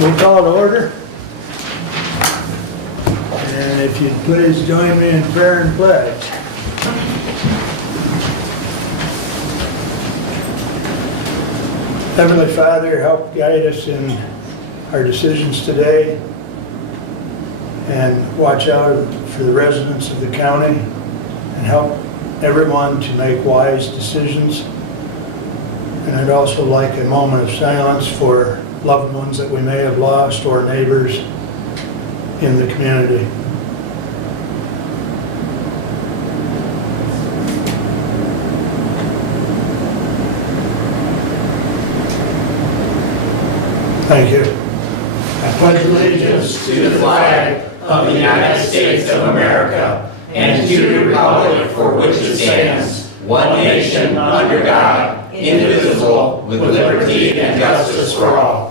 We call to order. And if you'd please join me in prayer and pledge. Heavenly Father, help guide us in our decisions today and watch out for the residents of the county and help everyone to make wise decisions. And I'd also like a moment of silence for loved ones that we may have lost or neighbors in the community. Thank you. I pledge allegiance to the flag of the United States of America and to the republic for which it stands, one nation under God, indivisible, with liberty and justice for all.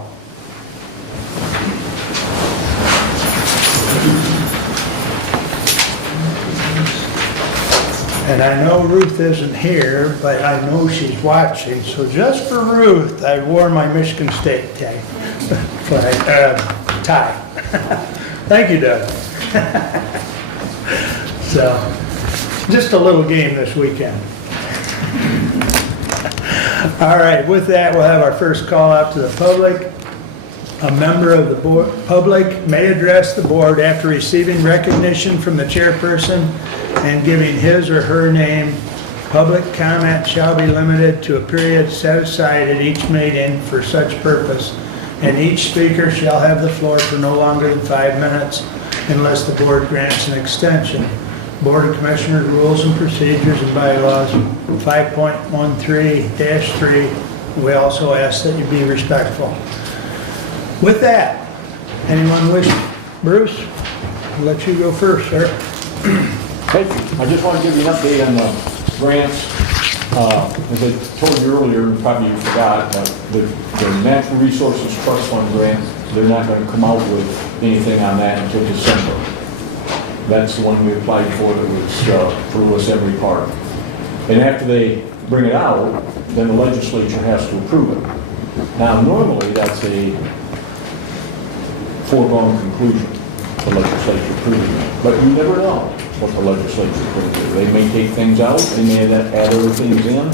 And I know Ruth isn't here, but I know she's watching. So just for Ruth, I wore my Michigan State tie. Thank you, Doug. So, just a little game this weekend. All right, with that, we'll have our first call out to the public. A member of the public may address the board after receiving recognition from the chairperson and giving his or her name. Public comment shall be limited to a period set aside at each meeting for such purpose, and each speaker shall have the floor for no longer than 5 minutes unless the board grants an extension. Board of Commissioners Rules and Procedures and Bylaws 5.13-3. We also ask that you be respectful. With that, anyone wish? Bruce, I'll let you go first, sir. Hey, I just want to give you an update on the grants. As I told you earlier, and probably you forgot, the Natural Resources Trust Fund grant, they're not going to come out with anything on that until December. That's the one we applied for that was for Lewis Emery Park. And after they bring it out, then the legislature has to approve it. Now, normally that's a foregone conclusion, the legislature approving it. But you never know what the legislature will do. They may take things out, they may add other things in.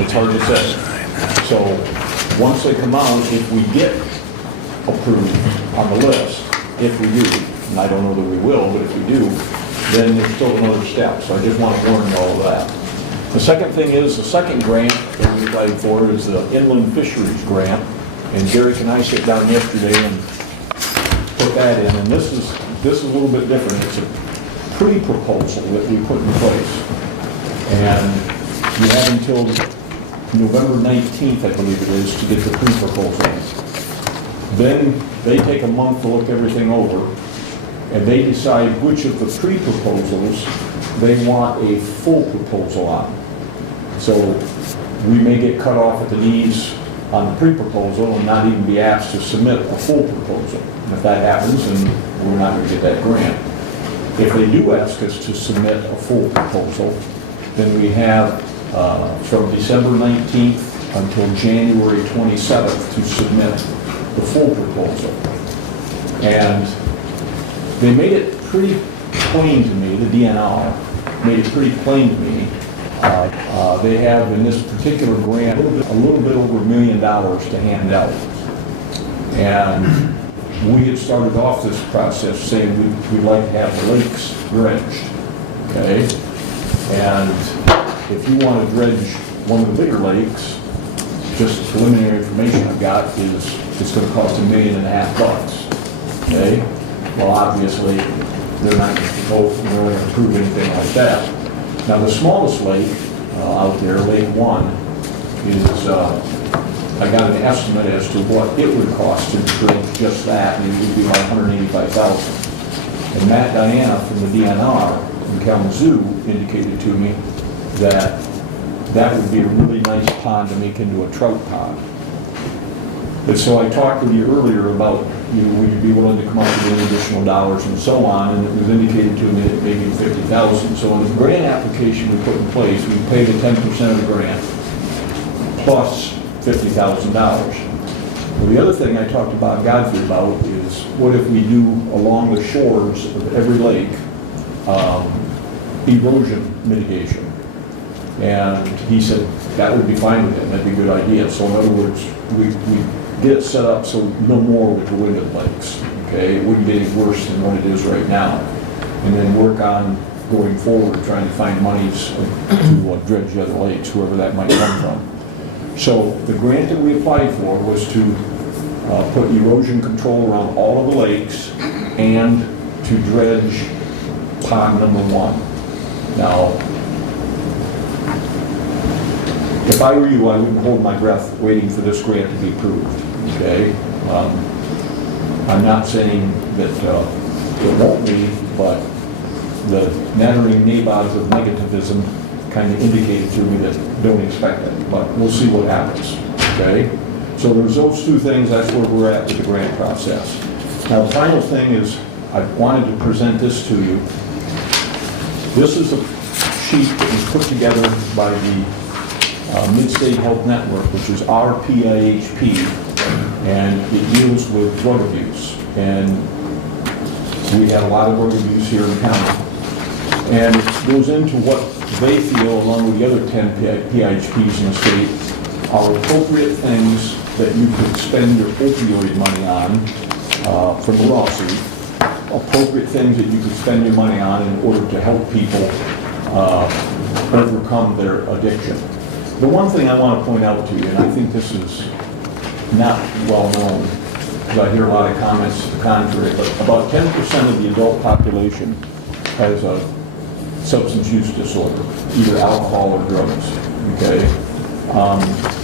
It's hard to say. So once they come out, if we get approved on the list, if we do, and I don't know that we will, but if we do, then there's still another step. So I just want to warn you all of that. The second thing is, the second grant that we applied for is the Inland Fisheries Grant. And Derek and I sat down yesterday and put that in. And this is a little bit different. It's a pre-proposal that we put in place. And you have until November 19th, I believe it is, to get the pre-proposal. Then they take a month to look everything over, and they decide which of the pre-proposals they want a full proposal on. So we may get cut off at the knees on the pre-proposal and not even be asked to submit a full proposal. And if that happens, then we're not going to get that grant. If they do ask us to submit a full proposal, then we have from December 19th until January 27th to submit the full proposal. And they made it pretty plain to me, the DNR made it pretty plain to me. They have in this particular grant a little bit over $1 million to hand out. And we had started off this process saying we'd like to have the lakes dredged, okay? And if you want to dredge one of the bigger lakes, just preliminary information I've got is it's going to cost $1.5 million, okay? Well, obviously, they're not going to approve anything like that. Now, the smallest lake out there, Lake 1, is, I got an estimate as to what it would cost to dredge just that, and it would be like $185,000. And Matt Diana from the DNR in Kalamazoo indicated to me that that would be a really nice pond to make into a trout pond. But so I talked with you earlier about, would you be willing to come up with any additional dollars and so on, and it was indicated to me that maybe $50,000. So in the grant application we put in place, we paid the 10% of the grant plus $50,000. Well, the other thing I talked about Godfrey about is what if we do along the shores of every lake erosion mitigation? And he said that would be fine with him, that'd be a good idea. So in other words, we get it set up so no more would go into the lakes, okay? It wouldn't get any worse than what it is right now. And then work on going forward, trying to find monies to dredge the other lakes, whoever that might come from. So the grant that we applied for was to put erosion control around all of the lakes and to dredge pond number 1. Now, if I were you, I wouldn't hold my breath waiting for this grant to be approved, okay? I'm not saying that it won't be, but the nattering nabobs of negativism kind of indicated to me that don't expect it, but we'll see what happens, okay? So there's those two things, that's where we're at with the grant process. Now the final thing is, I wanted to present this to you. This is a sheet that was put together by the Mid-State Health Network, which is RPIHP, and it deals with drug abuse. And we have a lot of drug abuse here in town. And it goes into what they feel, along with the other 10 PIHPs in the state, are appropriate things that you could spend your opioid money on from the lawsuit, appropriate things that you could spend your money on in order to help people overcome their addiction. The one thing I want to point out to you, and I think this is not well known, because I hear a lot of comments to the contrary, but about 10% of the adult population has a substance use disorder, either alcohol or drugs, okay?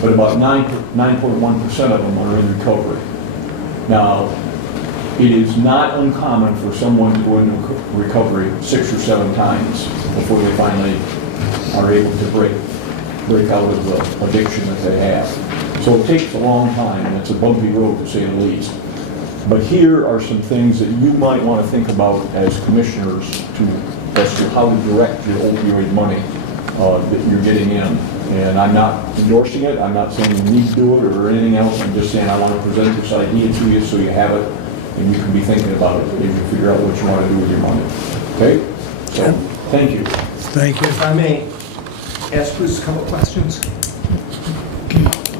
But about 9.1% of them are in recovery. Now, it is not uncommon for someone to go into recovery 6 or 7 times before they finally are able to break out of the addiction that they have. So it takes a long time, and it's a bumpy road to say the least. But here are some things that you might want to think about as commissioners as to how to direct your opioid money that you're getting in. And I'm not endorsing it, I'm not saying you need to do it or anything else, I'm just saying I want to present this idea to you so you have it and you can be thinking about it and you figure out what you want to do with your money. Okay? So, thank you. Thank you. If I may ask Bruce a couple of questions?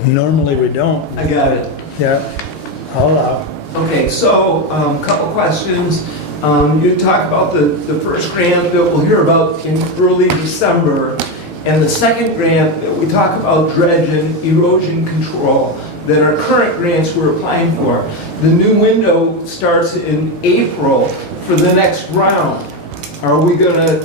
Normally we don't. I got it. Yeah, I'll allow. Okay, so a couple of questions. You talked about the first grant that we'll hear about in early December, and the second grant that we talk about dredge and erosion control that are current grants we're applying for. The new window starts in April for the next round. Are we gonna?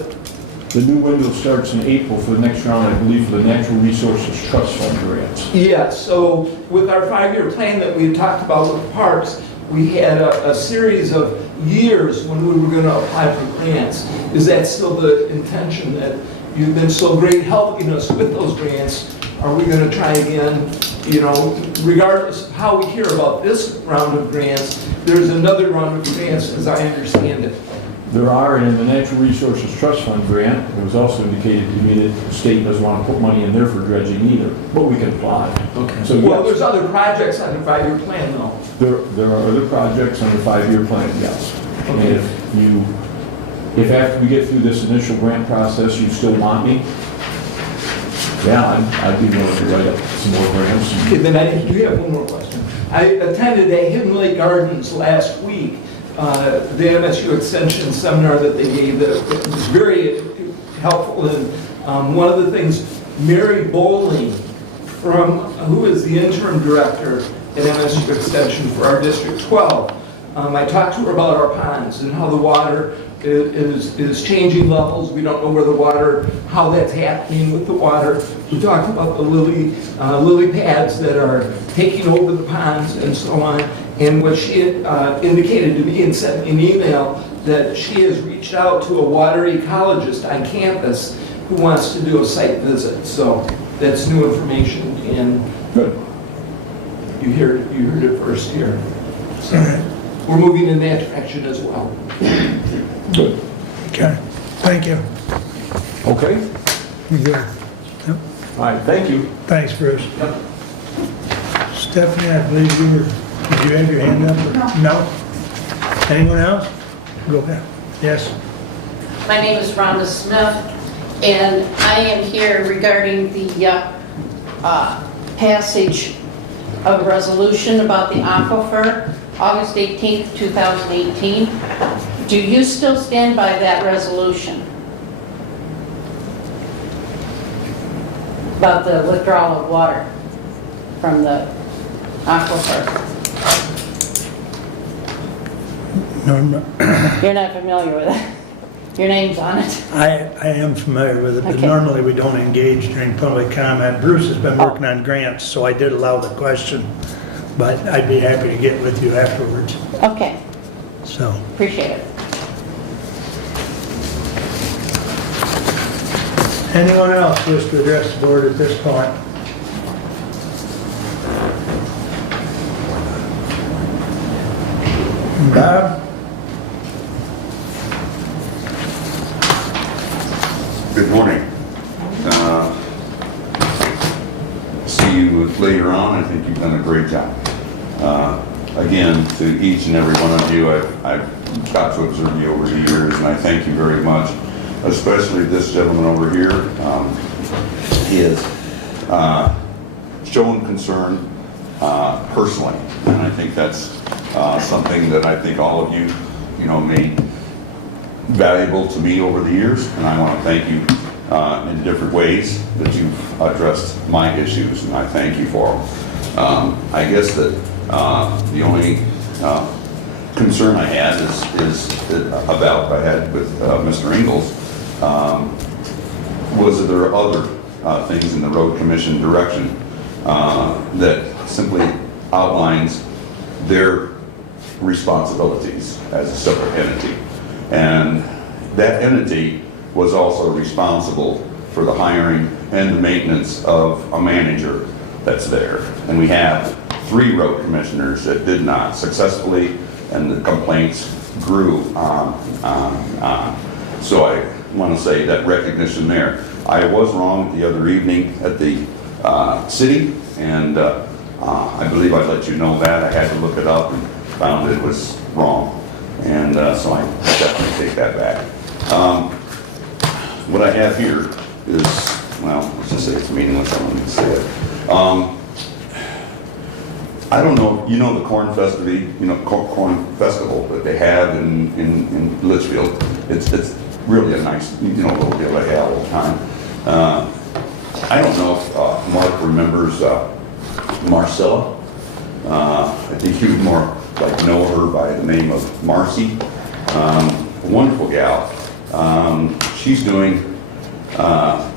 The new window starts in April for the next round, I believe, for the Natural Resources Trust Fund grants. Yes, so with our 5-year plan that we talked about with parks, we had a series of years when we were going to apply for grants. Is that still the intention, that you've been so great helping us with those grants? Are we going to try again? You know, regardless of how we hear about this round of grants, there's another round of grants, as I understand it. There are, and in the Natural Resources Trust Fund grant, it was also indicated to me that the state doesn't want to put money in there for dredging either, but we can apply. Okay. So Well, yes, there's other projects on the 5-year plan, though. there are other projects on the 5-year plan, yes. Okay. And if after we get through this initial grant process, you still want me, yeah, I'd be willing to write up some more grants. Okay, then I do have one more question. I attended a Hidden Lake Gardens last week, the MSU Extension seminar that they gave that was very helpful. And one of the things, Mary Bowling, who is the interim director at MSU Extension for our District 12, I talked to her about our ponds and how the water is changing levels. We don't know where the water, how that's happening with the water. We talked about the lily pads that are taking over the ponds and so on. And what she indicated to me and sent me an email that she has reached out to a water ecologist on campus who wants to do a site visit. So that's new information, and Good. you heard it first here. So we're moving in that direction as well. Good. Okay, thank you. Okay? You good? Yep. All right, thank you. Thanks, Bruce. Yep. Stephanie, I believe you were Did you have your hand up? No. Anyone else? Go ahead. Yes. My name is Rhonda Smith, and I am here regarding the passage of a resolution about the aquifer, August 18th, 2018. Do you still stand by that resolution? About the withdrawal of water from the aquifer? Norma, You're not familiar with it? Your name's on it? I am familiar with it, but Okay. normally we don't engage during public comment. Bruce has been working on grants, so I did allow the question, but I'd be happy to get with you afterwards, Okay, so. appreciate it. Anyone else wish to address the board at this point? Bob? Good morning. See you later on. I think you've done a great job. Again, to each and every one of you, I've got to observe you over the years, and I thank you very much, especially this gentleman over here. He has shown concern personally, and I think that's something that I think all of you, made valuable to me over the years, and I want to thank you in different ways that you've addressed my issues, and I thank you for them. I guess that the only concern I had is about I had with Mr. Ingalls was that there are other things in the road commission direction that simply outlines their responsibilities as a separate entity. And that entity was also responsible for the hiring and the maintenance of a manager that's there. And we have 3 road commissioners that did not successfully, and the complaints grew on. So I want to say that recognition there. I was wrong the other evening at the city, and I believe I let you know that. I had to look it up and found it was wrong. And so I definitely take that back. What I have here is, well, let's just say it's meaningless. I don't need to say it. I don't know, the corn festival, corn festival that they have in Litchfield. It's really a nice, little deal they have all the time. I don't know if Mark remembers Marcella. I think you more like know her by the name of Marcy. A wonderful gal. She's doing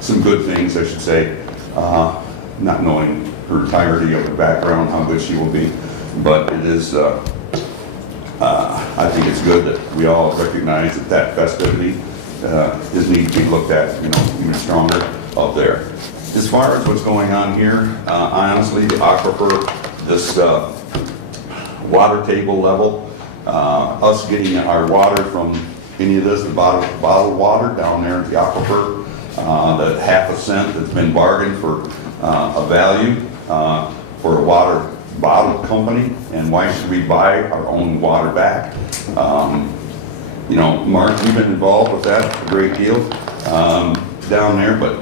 some good things, I should say, not knowing her entirety of her background, how good she will be, but it is, I think it's good that we all recognize that festivity is need to be looked at, even stronger up there. As far as what's going on here, honestly, the aquifer, this water table level, us getting our water from any of this, the bottled water down there at the aquifer, that ½ cent that's been bargained for a value for a water bottle company, and why should we buy our own water back? Mark, we've been involved with that a great deal down there, but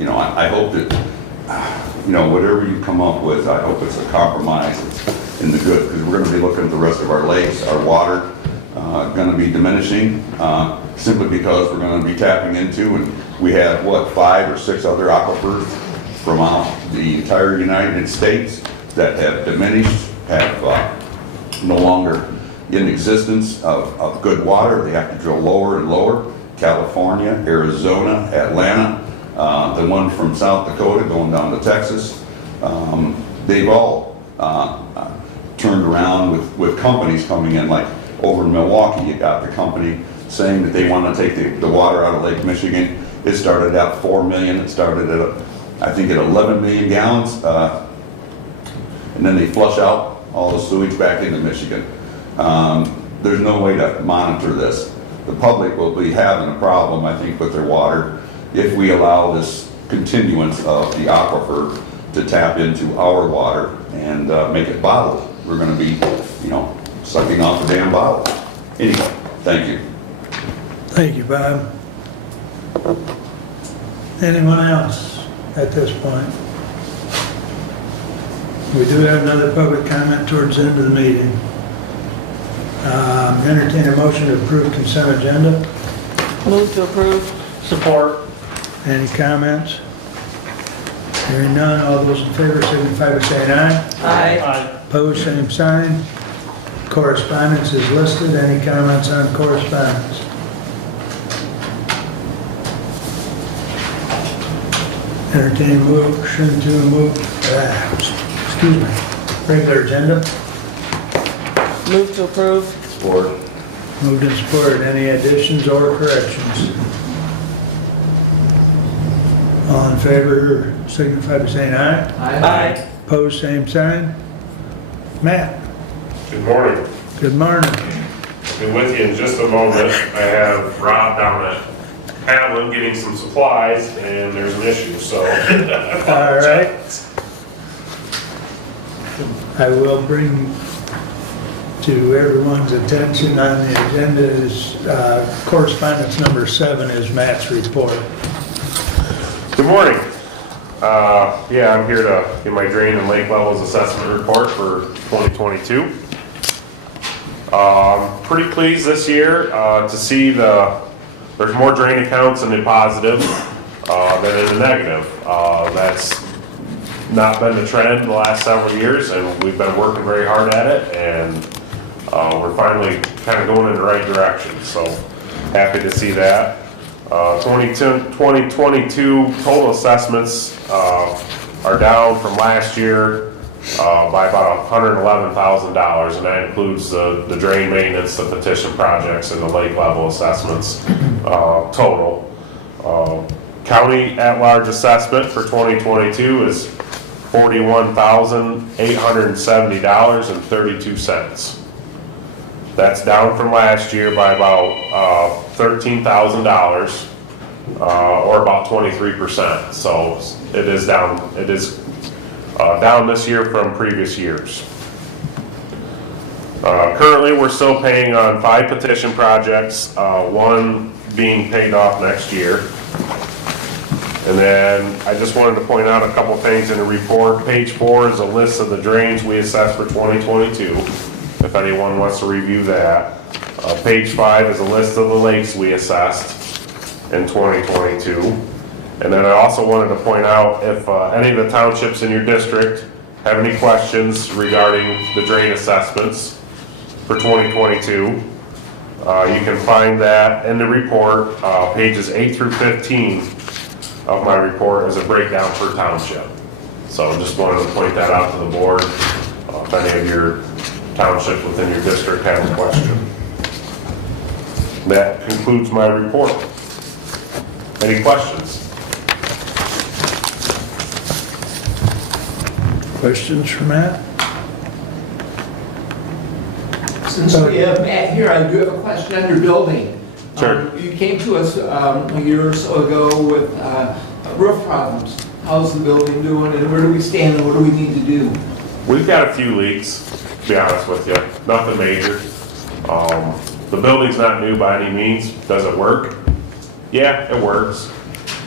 I hope that whatever you come up with, I hope it's a compromise in the good, because we're going to be looking at the rest of our lakes, our water going to be diminishing simply because we're going to be tapping into, and we have 5 or 6 other aquifers from the entire United States that have diminished, have no longer in existence of good water. They have to drill lower and lower. California, Arizona, Atlanta, the one from South Dakota going down to Texas. They've all turned around with companies coming in, like over in Milwaukee, you got the company saying that they want to take the water out of Lake Michigan. It started out 4 million. It started at, I think, at 11 million gallons. And then they flush out all the sewage back into Michigan. There's no way to monitor this. The public will be having a problem, I think, with their water if we allow this continuance of the aquifer to tap into our water and make it bottled. we're gonna be, sucking off the damn bottle. Anyway, thank you. Thank you, Bob. Anyone else at this point? We do have another public comment towards the end of the meeting. Entertain a motion to approve consent agenda. Move to approve. Support. Any comments? Hearing none, all those in favor signify by saying aye. Aye. Opposed, same sign. Correspondence is listed. Any comments on correspondence? Entertain a motion to move, excuse me, regular agenda. Move to approve. Support. Moved and supported. Any additions or corrections? All in favor signify by saying aye. Aye. Opposed, same sign. Matt, Good morning. good morning. I'll be with you in just a moment. I have Rob down at Haviland getting some supplies, and there's an issue, so. All right. I will bring to everyone's attention on the agenda is correspondence number 7 is Matt's report. Good morning. Yeah, I'm here to get my drain and lake levels assessment report for 2022. Pretty pleased this year to see there's more drain accounts in the positive than in the negative. That's not been the trend the last several years, and we've been working very hard at it, and we're finally kind of going in the right direction. So happy to see that. 2022 total assessments are down from last year by about $111,000, and that includes the drain maintenance, the petition projects, and the lake level assessments total. County at-large assessment for 2022 is $41,870.32. That's down from last year by about $13,000, or about 23%. So it is down. It is down this year from previous years. Currently, we're still paying on 5 petition projects, 1 being paid off next year. And then I just wanted to point out a couple things in the report. Page 4 is a list of the drains we assessed for 2022, if anyone wants to review that. Page 5 is a list of the lakes we assessed in 2022. And then I also wanted to point out if any of the townships in your district have any questions regarding the drain assessments for 2022, you can find that in the report, pages 8 through 15 of my report as a breakdown per township. So just wanted to point that out to the board if any of your townships within your district have a question. That concludes my report. Any questions? Questions for Matt? Since we have Matt here, I do have a question on your building. Sure. You came to us a year or so ago with roof problems. How's the building doing, and where do we stand, and what do we need to do? We've got a few leaks, to be honest with you. Nothing major. The building's not new by any means. Does it work? Yeah, it works.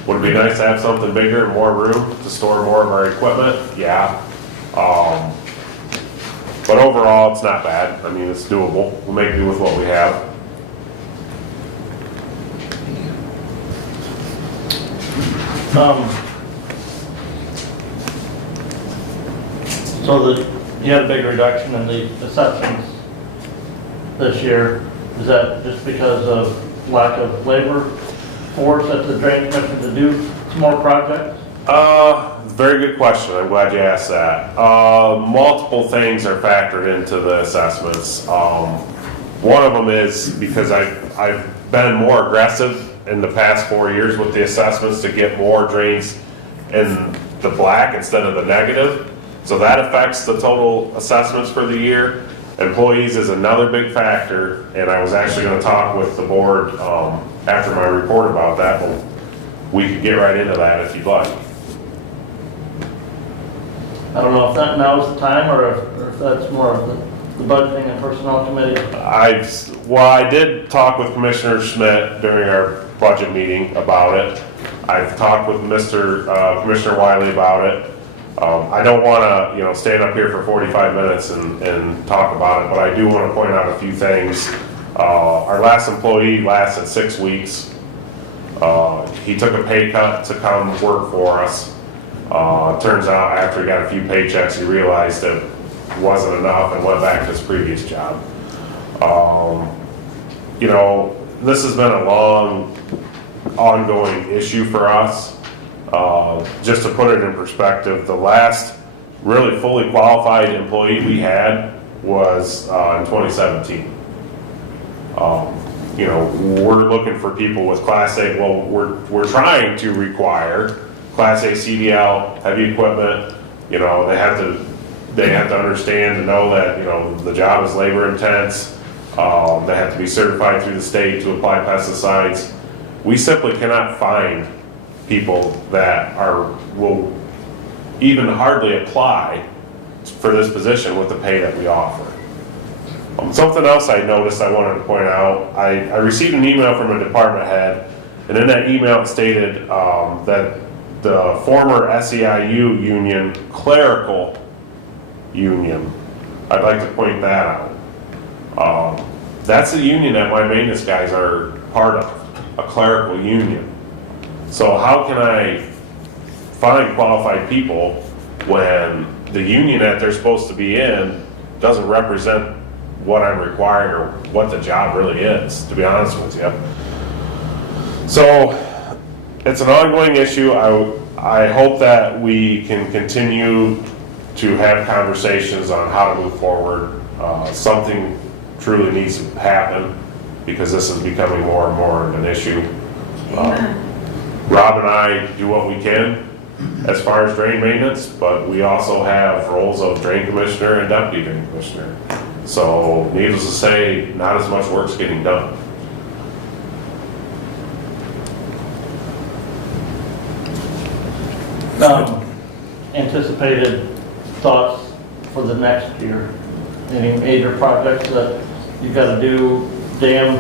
Would it be nice to have something bigger and more room to store more of our equipment? Yeah. But overall, it's not bad. I mean, it's doable. We'll make do with what we have. So you had a big reduction in the assessments this year. Is that just because of lack of labor force at the drain commission to do some more projects? Very good question. I'm glad you asked that. Multiple things are factored into the assessments. One of them is because I've been more aggressive in the past 4 years with the assessments to get more drains in the black instead of the negative. So that affects the total assessments for the year. Employees is another big factor, and I was actually going to talk with the board after my report about that, but we could get right into that if you'd like. I don't know if that now's the time or if that's more of the budgeting and personnel committee. I did talk with Commissioner Schmidt during our budget meeting about it. I've talked with Commissioner Wiley about it. I don't want to, stand up here for 45 minutes and talk about it, but I do want to point out a few things. Our last employee lasted 6 weeks. He took a pay cut to come work for us. Turns out after he got a few paychecks, he realized it wasn't enough and went back to his previous job. This has been a long, ongoing issue for us. Just to put it in perspective, the last really fully qualified employee we had was in 2017. We're looking for people with Class A, well, we're trying to require Class A CDL, heavy equipment, they have to understand and know that, the job is labor intense. They have to be certified through the state to apply pesticides. We simply cannot find people that will even hardly apply for this position with the pay that we offer. Something else I noticed I wanted to point out, I received an email from a department head, and in that email it stated that the former SEIU union, clerical union, I'd like to point that out. That's the union that my maintenance guys are part of, a clerical union. So how can I find qualified people when the union that they're supposed to be in doesn't represent what I'm required or what the job really is, to be honest with you. So it's an ongoing issue. I hope that we can continue to have conversations on how to move forward. Something truly needs to happen because this is becoming more and more an issue. Rob and I do what we can as far as drain maintenance, but we also have roles of drain commissioner and deputy drain commissioner. So needless to say, not as much work's getting done. Anticipated thoughts for the next year? Any major projects that you've got to do, dam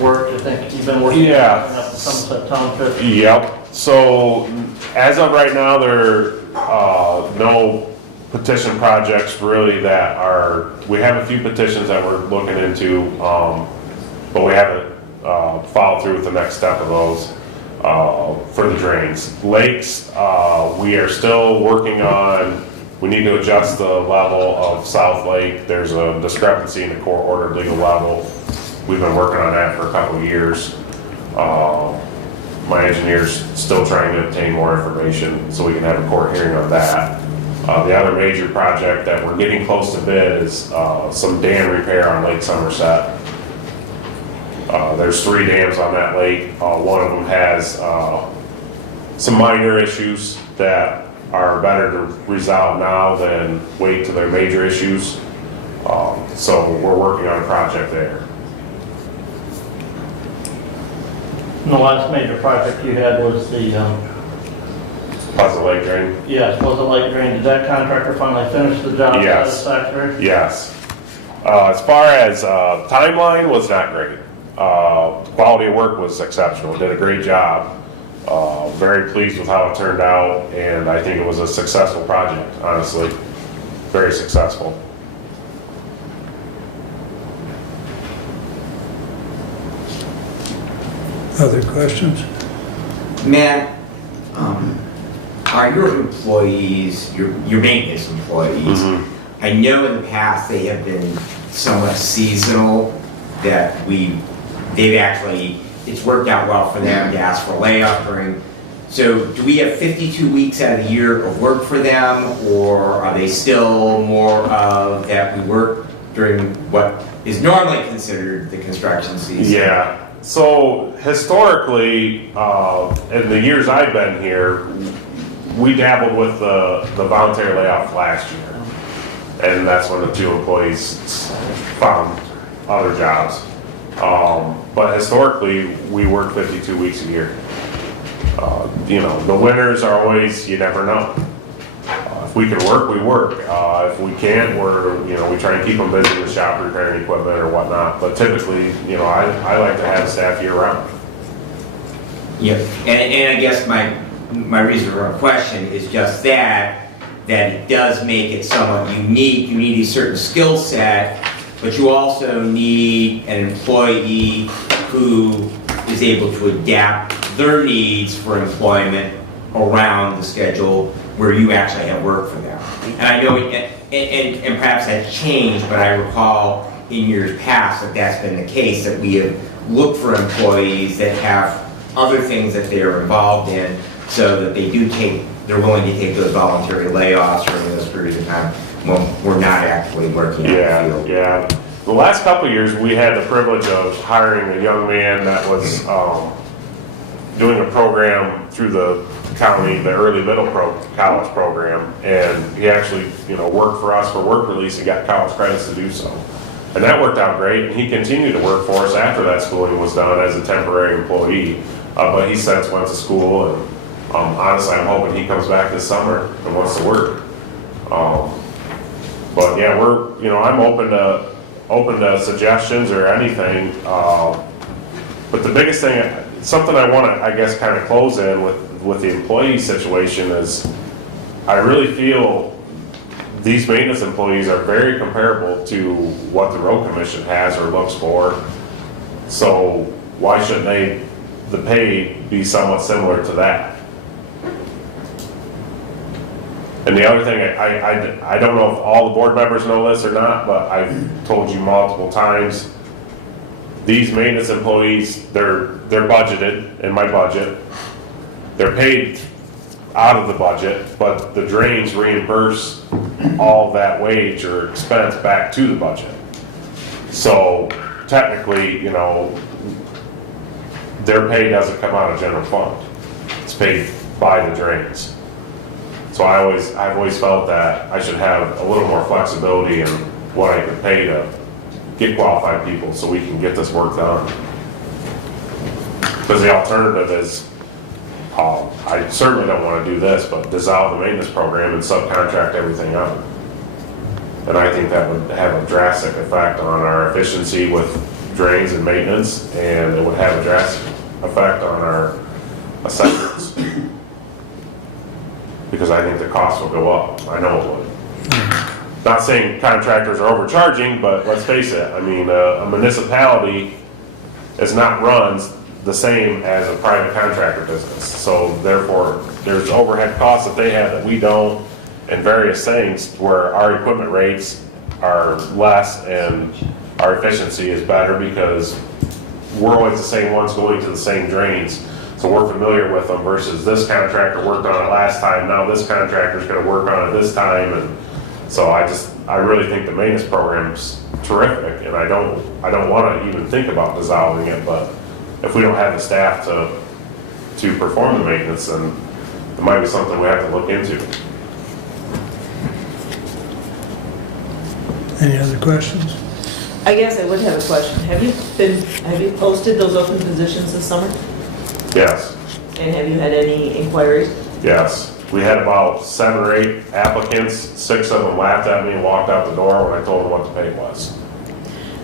work? I think you've been working up in Somerset Township. Yep. So as of right now, there are no petition projects really that are, we have a few petitions that we're looking into, but we haven't followed through with the next step of those for the drains. Lakes, we are still working on, we need to adjust the level of South Lake. There's a discrepancy in the court-ordered legal level. We've been working on that for a couple of years. My engineer's still trying to obtain more information so we can have a court hearing on that. The other major project that we're getting close to bid is some dam repair on Lake Somerset. There's 3 dams on that lake. One of them has some minor issues that are better to resolve now than wait till they're major issues. So we're working on a project there. And the last major project you had was the, Pleasant Lake Drain? yes, was it Lake Drain? Did that contractor finally finish the job Yes. satisfactory? Yes. As far as timeline, was not great. Quality of work was exceptional. Did a great job. Very pleased with how it turned out, and I think it was a successful project, honestly. Very successful. Other questions? Matt, are your employees, your maintenance employees, I know in the past they have been somewhat seasonal, that they've actually, it's worked out well for them to ask for a layoff during. So do we have 52 weeks out of the year of work for them, or are they still more of that we work during what is normally considered the construction season? Yeah. So historically, in the years I've been here, we dabbled with the voluntary layoff last year. And that's when the 2 employees found other jobs. But historically, we work 52 weeks a year. The winters are always, you never know. If we can work, we work. If we can't, we try and keep them busy in the shop repairing equipment or whatnot. But typically, I like to have staff year round. Yeah, and I guess my reason for a question is just that it does make it somewhat unique. You need a certain skill set, but you also need an employee who is able to adapt their needs for employment around the schedule where you actually have work for them. And I know, and perhaps that's changed, but I recall in years past that that's been the case, that we have looked for employees that have other things that they are involved in, so that they're willing to take those voluntary layoffs during those periods of time when we're not actually working in the field. Yeah. The last couple of years, we had the privilege of hiring a young man that was doing a program through the county, the early middle college program, and he actually, worked for us for work release and got college credits to do so. And that worked out great, and he continued to work for us after that schooling was done as a temporary employee. But he since went to school, and honestly, I'm hoping he comes back this summer and wants to work. But yeah, I'm open to suggestions or anything. But the biggest thing, something I want to, I guess, kind of close in with the employee situation is, I really feel these maintenance employees are very comparable to what the road commission has or looks for. So why shouldn't the pay be somewhat similar to that? And the other thing, I don't know if all the board members know this or not, but I've told you multiple times, these maintenance employees, they're budgeted in my budget. They're paid out of the budget, but the drains reimburse all that wage or expense back to the budget. So technically, their pay doesn't come out of general fund. It's paid by the drains. So I've always felt that I should have a little more flexibility in what I could pay to get qualified people so we can get this work done. Because the alternative is, I certainly don't want to do this, but dissolve the maintenance program and subcontract everything out. And I think that would have a drastic effect on our efficiency with drains and maintenance, and it would have a drastic effect on our assessments. Because I think the cost will go up. I know it would. Not saying contractors are overcharging, but let's face it, a municipality is not run the same as a private contractor business. So therefore, there's overhead costs that they have that we don't, and various things where our equipment rates are less and our efficiency is better because we're always the same ones going to the same drains. So we're familiar with them versus this contractor worked on it last time, now this contractor's gonna work on it this time. And so I really think the maintenance program's terrific, and I don't wanna even think about dissolving it, but if we don't have the staff to perform the maintenance, then it might be something we have to look into. Any other questions? I guess I would have a question. Have you posted those open positions this summer? Yes, And have you had any inquiries? yes. We had about 7 or 8 applicants, 6 of them laughed at me and walked out the door when I told them what the pay was.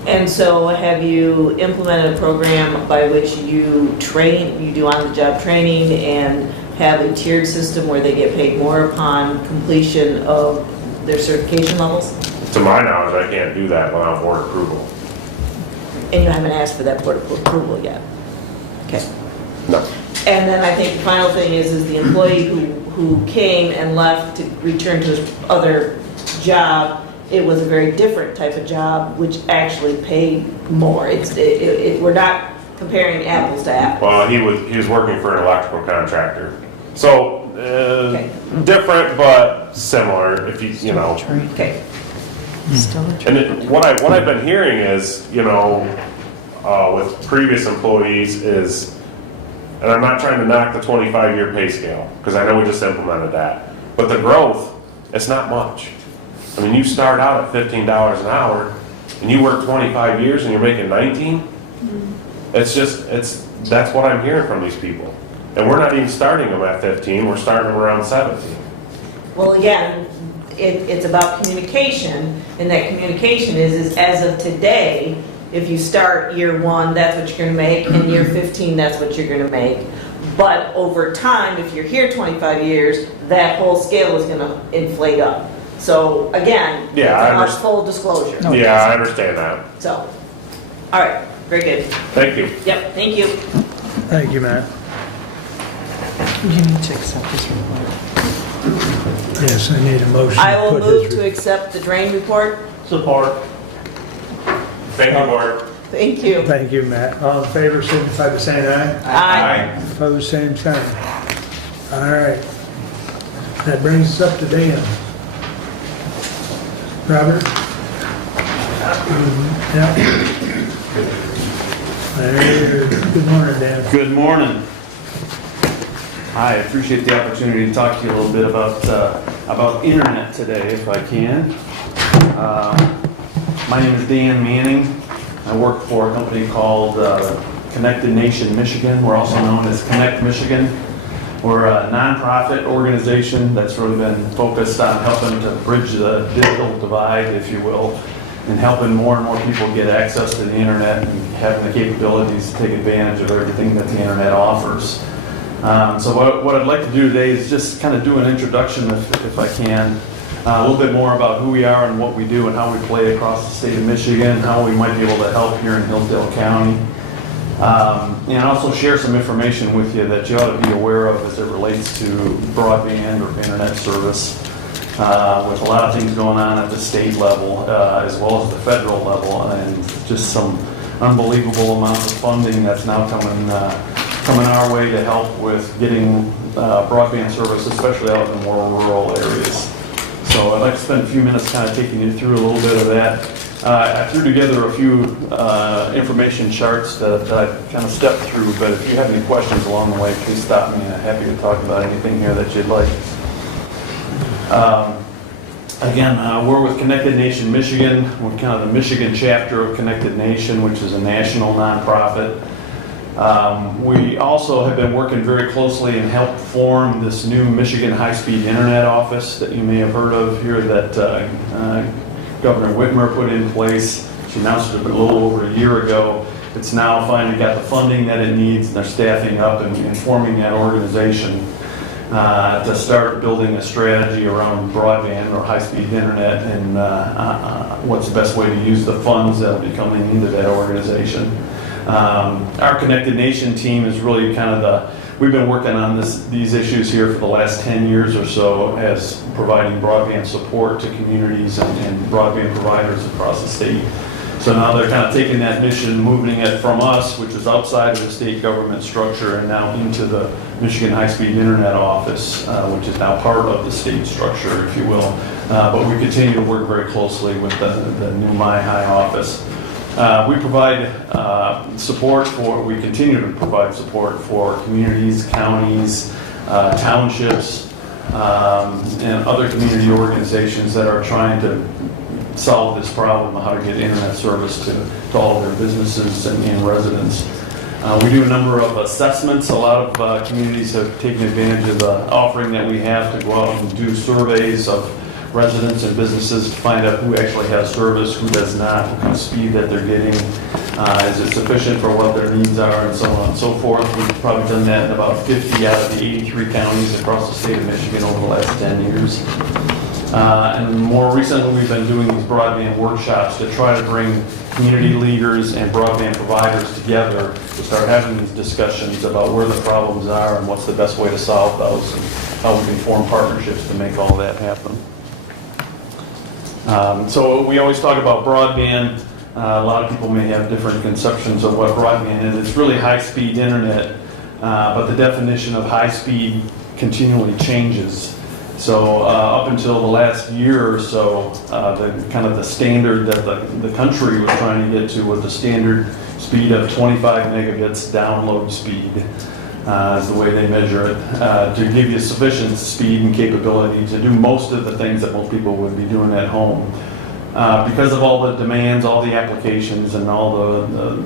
And so have you implemented a program by which you do on-the-job training and have a tiered system where they get paid more upon completion of their certification levels? To my knowledge, I can't do that without board approval. And you haven't asked for that board approval yet? Okay. No. And then I think the final thing is the employee who came and left to return to his other job, it was a very different type of job, which actually paid more. We're not comparing apples to apples. Well, he was working for an electrical contractor. So, Okay. different but similar, if you know. Okay. And what I've been hearing is, with previous employees is, and I'm not trying to knock the 25-year pay scale, because I know we just implemented that, but the growth, it's not much. I mean, you start out at $15 an hour, and you work 25 years and you're making 19? That's what I'm hearing from these people. And we're not even starting them at 15, we're starting them around 17. Well, again, it's about communication, and that communication is as of today, if you start year 1, that's what you're gonna make, and year 15, that's what you're gonna make. But over time, if you're here 25 years, that whole scale is gonna inflate up. So again, it's Yeah, I about understand. full disclosure. Yeah, I understand that. So, all right, very good. Thank you. Yep, thank you. Thank you, Matt. You need to accept this report. Yes, I need a motion. I will put move his to re- accept the drain report. Support. Thank you, Board. Thank you. Thank you, Matt. All in favor, signify by saying aye. Aye. Opposed, same sign. All right. That brings us up to Dan. Robert? Yeah. There, good morning, Dan. Good morning. Hi, I appreciate the opportunity to talk to you a little bit about internet today, if I can. My name is Dan Manning. I work for a company called Connected Nation Michigan. We're also known as Connect Michigan. We're a nonprofit organization that's really been focused on helping to bridge the digital divide, if you will, and helping more and more people get access to the internet and having the capabilities to take advantage of everything that the internet offers. So what I'd like to do today is just kind of do an introduction, if I can, a little bit more about who we are and what we do and how we play across the state of Michigan, how we might be able to help here in Hillsdale County. And also share some information with you that you ought to be aware of as it relates to broadband or internet service, with a lot of things going on at the state level as well as the federal level, and just some unbelievable amounts of funding that's now coming our way to help with getting broadband service, especially out in more rural areas. So I'd like to spend a few minutes kind of taking you through a little bit of that. I threw together a few information charts that I kind of stepped through, but if you have any questions along the way, please stop me. I'm happy to talk about anything here that you'd like. Again, we're with Connected Nation Michigan. We're kind of the Michigan chapter of Connected Nation, which is a national nonprofit. We also have been working very closely and helped form this new Michigan high-speed internet office that you may have heard of here that Governor Whitmer put in place. She announced it a little over a year ago. It's now finally got the funding that it needs, and they're staffing up and forming that organization to start building a strategy around broadband or high-speed internet and what's the best way to use the funds that will be coming into that organization. Our Connected Nation team is really kind of we've been working on these issues here for the last 10 years or so as providing broadband support to communities and broadband providers across the state. So now they're kind of taking that mission, moving it from us, which is outside of the state government structure, and now into the Michigan High-Speed Internet Office, which is now part of the state structure, if you will. But we continue to work very closely with the new MyHigh office. We provide we continue to provide support for communities, counties, townships, and other community organizations that are trying to solve this problem of how to get internet service to all of their businesses and residents. We do a number of assessments. A lot of communities have taken advantage of the offering that we have to go out and do surveys of residents and businesses to find out who actually has service, who does not, what kind of speed that they're getting, is it sufficient for what their needs are, and so on and so forth. We've probably done that in about 50 out of the 83 counties across the state of Michigan over the last 10 years. And more recently, we've been doing these broadband workshops to try to bring community leaders and broadband providers together to start having these discussions about where the problems are and what's the best way to solve those and how we can form partnerships to make all that happen. So we always talk about broadband. A lot of people may have different conceptions of what broadband is. It's really high-speed internet, but the definition of high-speed continually changes. So up until the last year or so, the standard that the country was trying to get to was the standard speed of 25 megabits download speed. Is the way they measure it, to give you sufficient speed and capability to do most of the things that most people would be doing at home. Because of all the demands, all the applications, and all the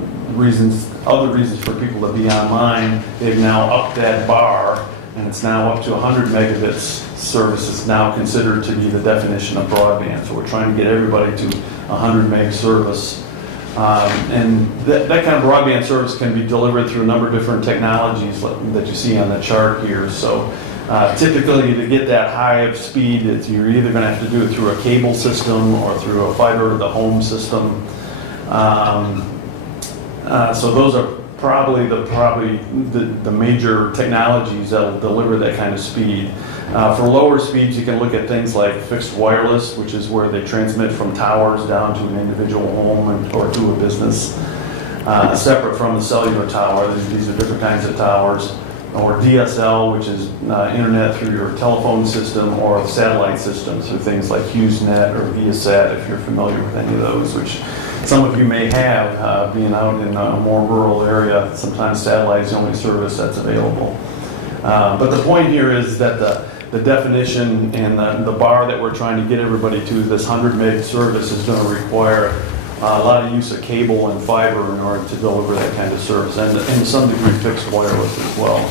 other reasons for people to be online, they've now upped that bar and it's now up to 100 megabits. Service is now considered to be the definition of broadband. So we're trying to get everybody to 100 meg service. And that kind of broadband service can be delivered through a number of different technologies that you see on the chart here. So typically, to get that high of speed, you're either going to have to do it through a cable system or through a fiber to the home system. So those are probably the major technologies that will deliver that kind of speed. For lower speeds, you can look at things like fixed wireless, which is where they transmit from towers down to an individual home or to a business, separate from the cellular tower. These are different kinds of towers. Or DSL, which is internet through your telephone system, or satellite systems through things like HughesNet or Viasat, if you're familiar with any of those, which some of you may have, being out in a more rural area. Sometimes satellite is the only service that's available. But the point here is that the definition and the bar that we're trying to get everybody to, this 100 meg service, is going to require a lot of use of cable and fiber in order to deliver that kind of service, and in some degree fixed wireless as well.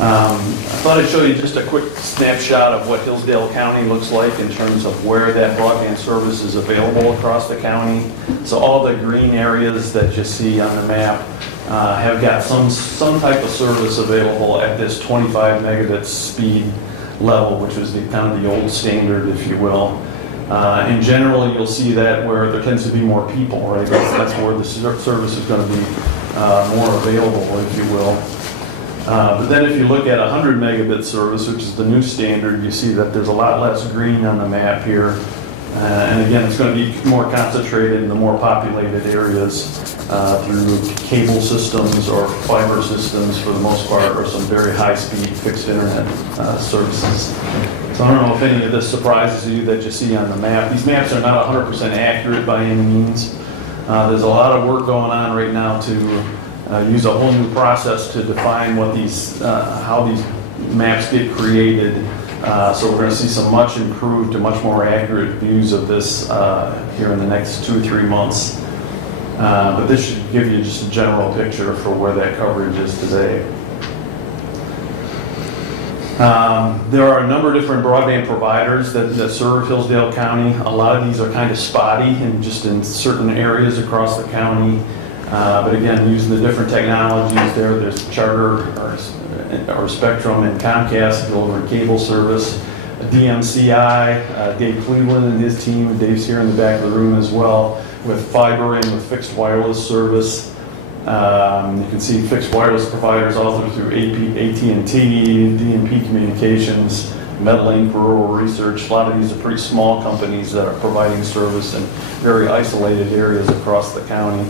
I thought I'd show you just a quick snapshot of what Hillsdale County looks like in terms of where that broadband service is available across the county. So all the green areas that you see on the map have got some type of service available at this 25 megabits speed level, which was kind of the old standard, if you will. In general, you'll see that where there tends to be more people, right? That's where the service is going to be more available, if you will. But then if you look at 100 megabit service, which is the new standard, you see that there's a lot less green on the map here. And again, it's going to be more concentrated in the more populated areas through cable systems or fiber systems for the most part, or some very high-speed fixed internet services. So I don't know if any of this surprises you that you see on the map. These maps are not 100% accurate by any means. There's a lot of work going on right now to use a whole new process to define what how these maps get created. So we're going to see some much improved and much more accurate views of this here in the next 2 or 3 months. But this should give you just a general picture for where that coverage is today. There are a number of different broadband providers that serve Hillsdale County. A lot of these are kind of spotty and just in certain areas across the county. But again, using the different technologies there's Charter or Spectrum and Comcast delivering cable service. DMCI, Dave Cleveland and his team, Dave's here in the back of the room as well, with fiber and with fixed wireless service. You can see fixed wireless providers all through AT&T, DMP Communications, MedLink, Rural Research. A lot of these are pretty small companies that are providing service in very isolated areas across the county.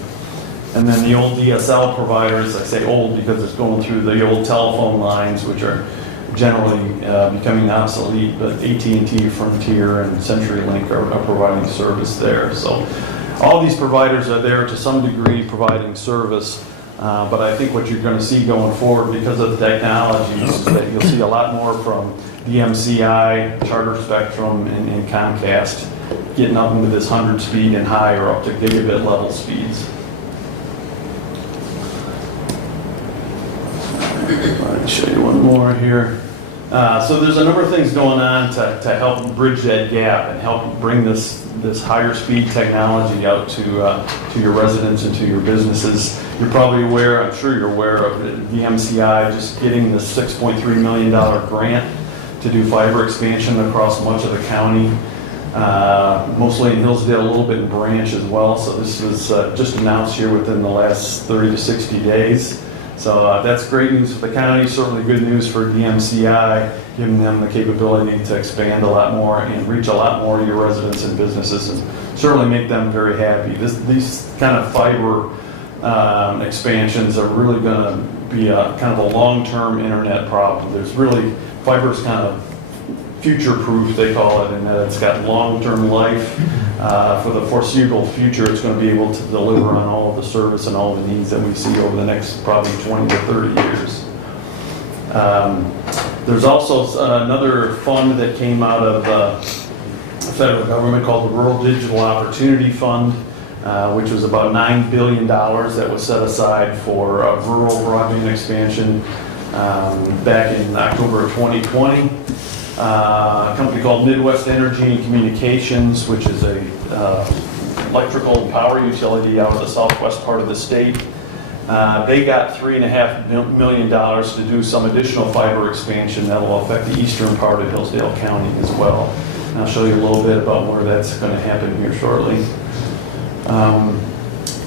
And then the old DSL providers, I say old because it's going through the old telephone lines, which are generally becoming obsolete, but AT&T, Frontier, and CenturyLink are providing service there. So all these providers are there to some degree providing service, but I think what you're going to see going forward because of the technologies is that you'll see a lot more from DMCI, Charter Spectrum, and Comcast getting up into this 100 speed and higher up to gigabit level speeds. Let me show you one more here. So there's a number of things going on to help bridge that gap and help bring this higher speed technology out to your residents and to your businesses. You're probably aware, I'm sure you're aware of the DMCI just getting this $6.3 million grant to do fiber expansion across much of the county, mostly in Hillsdale, a little bit in Branch as well. So this was just announced here within the last 30 to 60 days. So that's great news for the county, certainly good news for DMCI, giving them the capability to expand a lot more and reach a lot more of your residents and businesses and certainly make them very happy. These kind of fiber expansions are really going to be a kind of a long-term internet problem. There's really, fiber's kind of future-proof, they call it, in that it's got long-term life. For the foreseeable future, it's going to be able to deliver on all of the service and all the needs that we see over the next probably 20 to 30 years. There's also another fund that came out of the federal government called the Rural Digital Opportunity Fund, which was about $9 billion that was set aside for rural broadband expansion. back in October of 2020. A company called Midwest Energy and Communications, which is a electrical and power utility out of the southwest part of the state. They got $3.5 million to do some additional fiber expansion that will affect the eastern part of Hillsdale County as well. And I'll show you a little bit about where that's going to happen here shortly.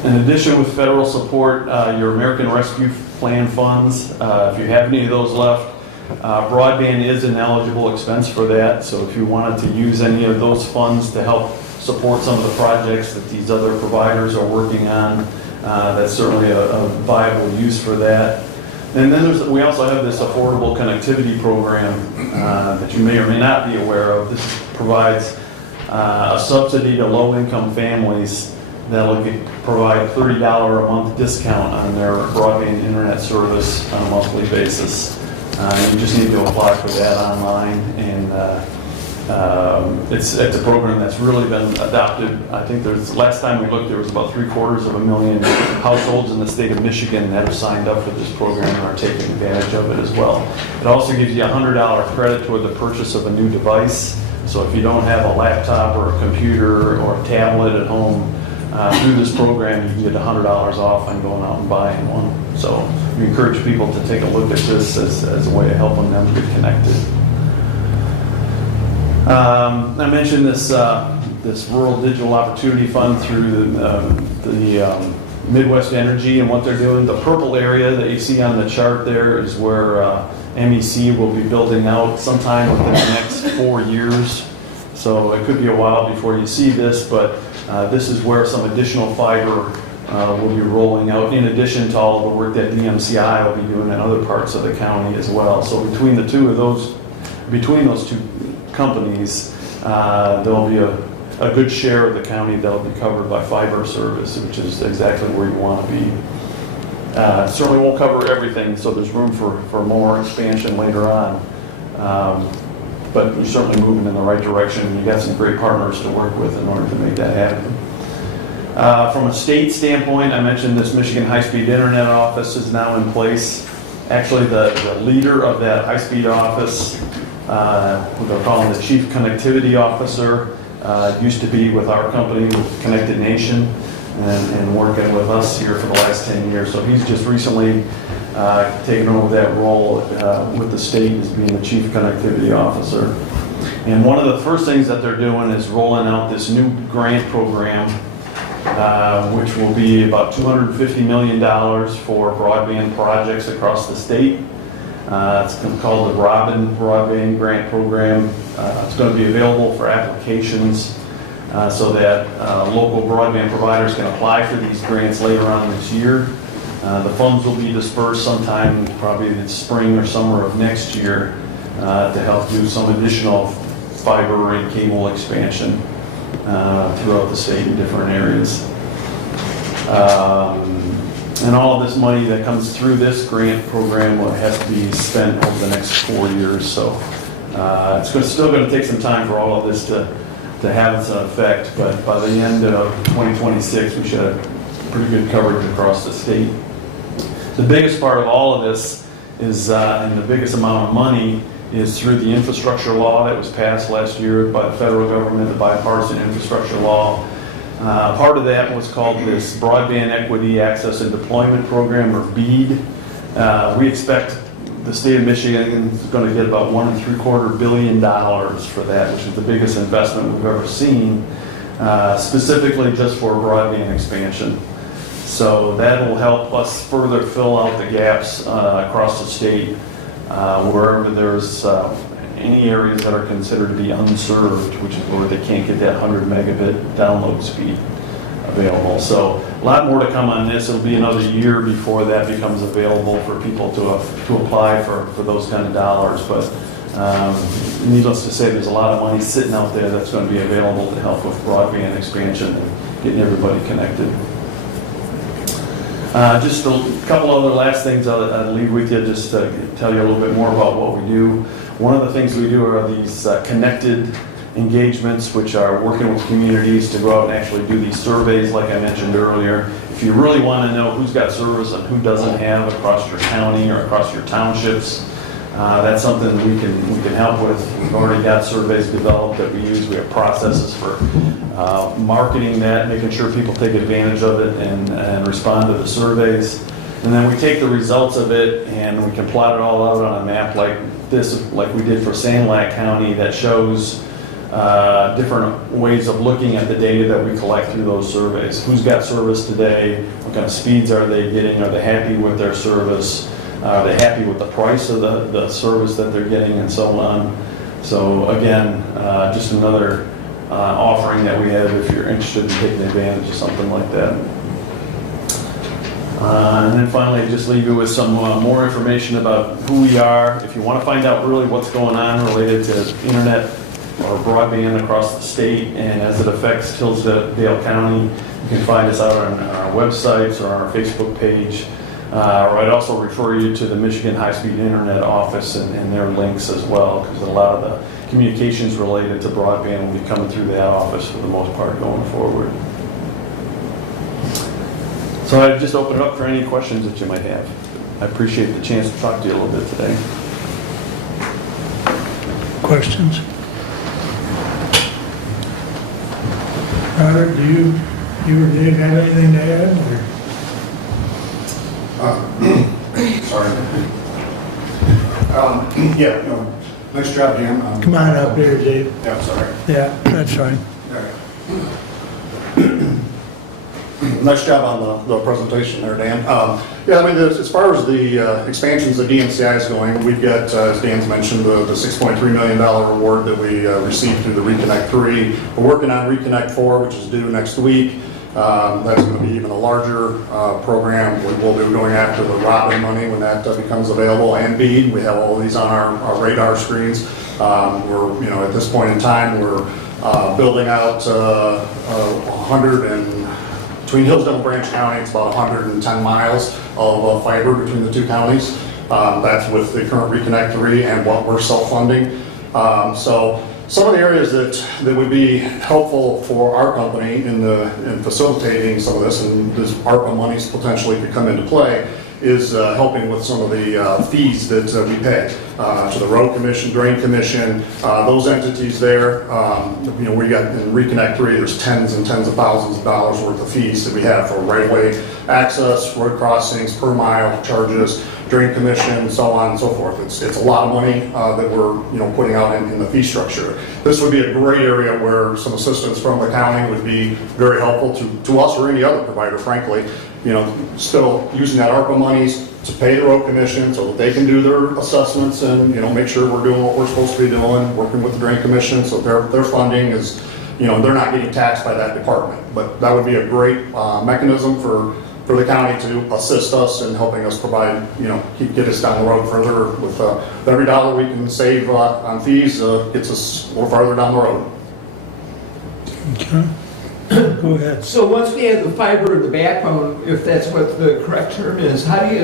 In addition, with federal support, your American Rescue Plan funds, if you have any of those left, broadband is an eligible expense for that. So if you wanted to use any of those funds to help support some of the projects that these other providers are working on, that's certainly a viable use for that. And then we also have this affordable connectivity program that you may or may not be aware of. This provides a subsidy to low-income families that'll provide $30 a month discount on their broadband internet service on a monthly basis. You just need to apply for that online, and it's a program that's really been adopted. I think last time we looked, there was about 750,000 households in the state of Michigan that have signed up for this program and are taking advantage of it as well. It also gives you a $100 credit toward the purchase of a new device. So if you don't have a laptop or a computer or a tablet at home, through this program, you can get $100 off on going out and buying one. So we encourage people to take a look at this as a way of helping them get connected. I mentioned this Rural Digital Opportunity Fund through the Midwest Energy and what they're doing. The purple area that you see on the chart there is where MEC will be building out sometime within the next 4 years. So it could be a while before you see this, but this is where some additional fiber will be rolling out, in addition to all of the work that DMCI will be doing in other parts of the county as well. So between those two companies, there'll be a good share of the county that'll be covered by fiber service, which is exactly where you want to be. It certainly won't cover everything, so there's room for more expansion later on. But we're certainly moving in the right direction, and you got some great partners to work with in order to make that happen. From a state standpoint, I mentioned this Michigan High-Speed Internet Office is now in place. Actually, the leader of that high-speed office, who they're calling the Chief Connectivity Officer, used to be with our company, with Connected Nation, and working with us here for the last 10 years. So he's just recently taken over that role with the state as being the Chief Connectivity Officer. And one of the first things that they're doing is rolling out this new grant program, which will be about $250 million for broadband projects across the state. It's called the Robin Broadband Grant Program. It's going to be available for applications so that local broadband providers can apply for these grants later on this year. The funds will be dispersed sometime probably in the spring or summer of next year to help do some additional fiber and cable expansion throughout the state in different areas. And all of this money that comes through this grant program has to be spent over the next 4 years. So it's still going to take some time for all of this to have its effect, but by the end of 2026, we should have pretty good coverage across the state. The biggest part of all of this is, and the biggest amount of money, is through the infrastructure law that was passed last year by the federal government, the bipartisan infrastructure law. Part of that was called this Broadband Equity Access and Deployment Program, or BEAD. We expect the state of Michigan is going to get about $1.75 billion for that, which is the biggest investment we've ever seen, specifically just for broadband expansion. So that will help us further fill out the gaps across the state wherever there's any areas that are considered to be unserved, which is where they can't get that 100 megabit download speed available. So a lot more to come on this. It'll be another year before that becomes available for people to apply for those kind of dollars. But needless to say, there's a lot of money sitting out there that's going to be available to help with broadband expansion and getting everybody connected. Just a couple other last things I'll leave with you, just to tell you a little bit more about what we do. One of the things we do are these connected engagements, which are working with communities to go out and actually do these surveys, like I mentioned earlier. If you really want to know who's got service and who doesn't have across your county or across your townships, that's something we can help with. We've already got surveys developed that we use. We have processes for marketing that, making sure people take advantage of it and respond to the surveys. And then we take the results of it and we can plot it all out on a map like this, like we did for Sanilac County, that shows different ways of looking at the data that we collect through those surveys. Who's got service today? What kind of speeds are they getting? Are they happy with their service? Are they happy with the price of the service that they're getting, and so on? So again, just another offering that we have if you're interested in taking advantage of something like that. And then finally, just leave you with some more information about who we are. If you want to find out really what's going on related to internet or broadband across the state and as it affects Hillsdale County, you can find us out on our websites or on our Facebook page. Or I'd also refer you to the Michigan High-Speed Internet Office and their links as well, because a lot of the communications related to broadband will be coming through that office for the most part going forward. So I'd just open it up for any questions that you might have. I appreciate the chance to talk to you a little bit today. Questions? Robert, do you have anything to add? Sorry. Yeah, no, nice job, Dan. Come on up here, Dave. Yeah, sorry. Yeah, that's fine. Nice job on the presentation there, Dan. Yeah, I mean, as far as the expansions of DMCI is going, we've got, as Dan's mentioned, the $6.3 million award that we received through the Reconnect 3. We're working on Reconnect 4, which is due next week. That's going to be even a larger program. We'll be going after the Robin money when that becomes available, and BEAD. We have all of these on our radar screens. We're, at this point in time, we're building out between Hillsdale and Branch County, it's about 110 miles of fiber between the two counties. That's with the current Reconnect 3 and what we're self-funding. So some of the areas that would be helpful for our company in facilitating some of this, and this ARPA monies potentially could come into play, is helping with some of the fees that we pay to the road commission, drain commission, those entities there. We got in Reconnect 3, there's tens and tens of thousands of dollars worth of fees that we have for right-of-way access, road crossings, per mile charges, drain commission, so on and so forth. It's a lot of money that we're putting out in the fee structure. This would be a great area where some assistance from the county would be very helpful to us or any other provider, frankly. Still using that ARPA monies to pay the road commission so that they can do their assessments and make sure we're doing what we're supposed to be doing, working with the drain commission so their funding is, they're not getting taxed by that department. But that would be a great mechanism for the county to assist us in helping us provide, get us down the road further with every dollar we can save on fees gets us a little farther down the road. Okay. Go ahead. So once we have the fiber in the backbone, if that's what the correct term is, how do you,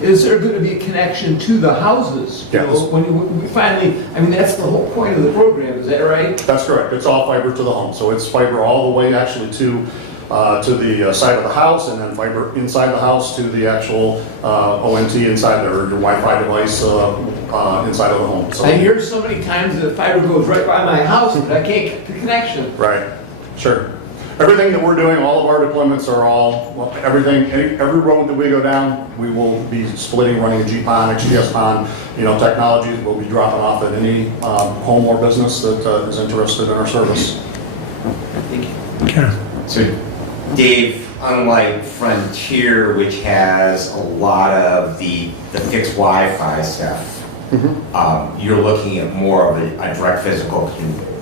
is there going to be a connection to the houses? Yes. When we finally, that's the whole point of the program, is that right? That's correct. It's all fiber to the home. So it's fiber all the way actually to the side of the house, and then fiber inside the house to the actual ONT inside there, or your Wi-Fi device inside of the home. So, I hear so many times that fiber goes right by my house, but I can't get the connection. right. Sure. Everything that we're doing, all of our deployments are every road that we go down, we will be splitting, running a GPON, XGS PON, technologies we'll be dropping off at any home or business that is interested in our service. Thank you. Okay. So, Dave, unlike Frontier, which has a lot of the fixed Wi-Fi stuff, you're looking at more of a direct physical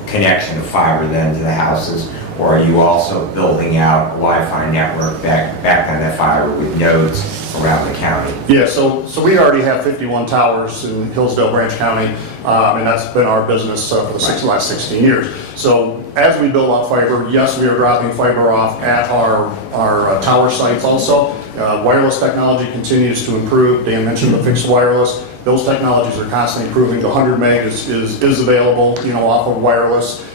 connection of fiber then to the houses, or are you also building out a Wi-Fi network back on that fiber with nodes around the county? Yeah, so we already have 51 towers in Hillsdale, Branch County, and that's been our business for the last 16 years. So as we build out fiber, yes, we are dropping fiber off at our tower sites also, Wireless technology continues to improve. Dan mentioned the fixed wireless. Those technologies are constantly improving. The 100 meg is available, off of wireless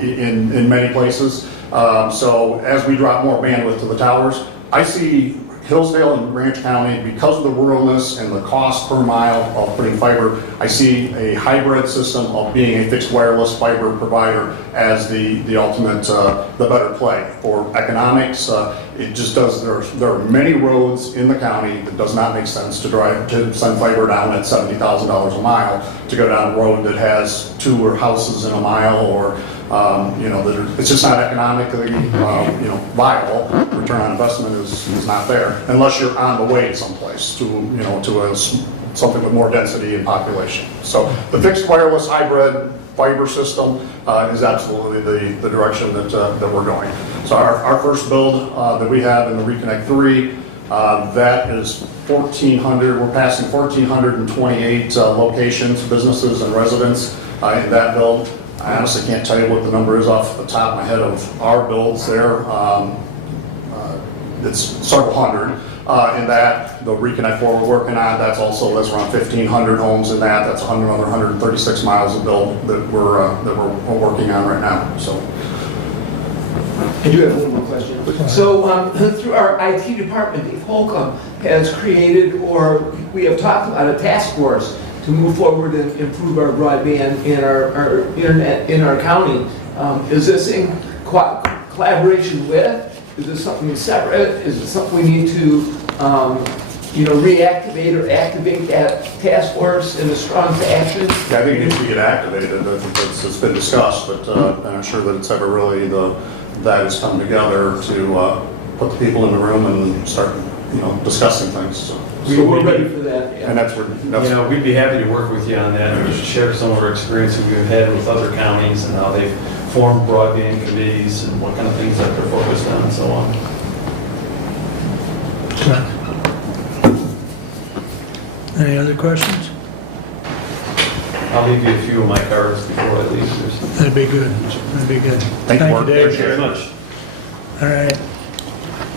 in many places. So as we drop more bandwidth to the towers, I see Hillsdale and Branch County, because of the ruralness and the cost per mile of putting fiber, I see a hybrid system of being a fixed wireless fiber provider as the ultimate, the better play. For economics, it just does, there are many roads in the county that does not make sense to send fiber down at $70,000 a mile to go down a road that has 2 houses in a mile, or it's just not economically, viable. Return on investment is not there unless you're on the way someplace to something with more density and population. So the fixed wireless hybrid fiber system is absolutely the direction that we're going. So our first build that we have in the Reconnect 3, that is 1,400. We're passing 1,428 locations, businesses, and residents in that build. I honestly can't tell you what the number is off the top of my head of our builds there. It's several hundred in that. The Reconnect 4 we're working on, that's around 1,500 homes in that. That's another 136 miles of build that we're working on right now. So. I do have one more question. So through our IT department, Dave Holcomb has created, or we have talked about a task force to move forward and improve our broadband and our internet in our county. Is this in collaboration with? Is this something separate? Is it something we need to, reactivate or activate that task force in a strong fashion? Yeah, I think it needs to get activated. I think it's been discussed, but I'm not sure that it's ever really that has come together to put the people in the room and start, discussing things. So we're ready for that. Yeah. And that's where We'd be happy to work with you on that and just share some of our experiences we've had with other counties and how they've formed broadband committees and what kind of things that they're focused on and so on. Any other questions? I'll leave you a few of my cards before I leave. That'd be good. That'd be good. Thank you, Mark. Dave. Thank you very much. All right.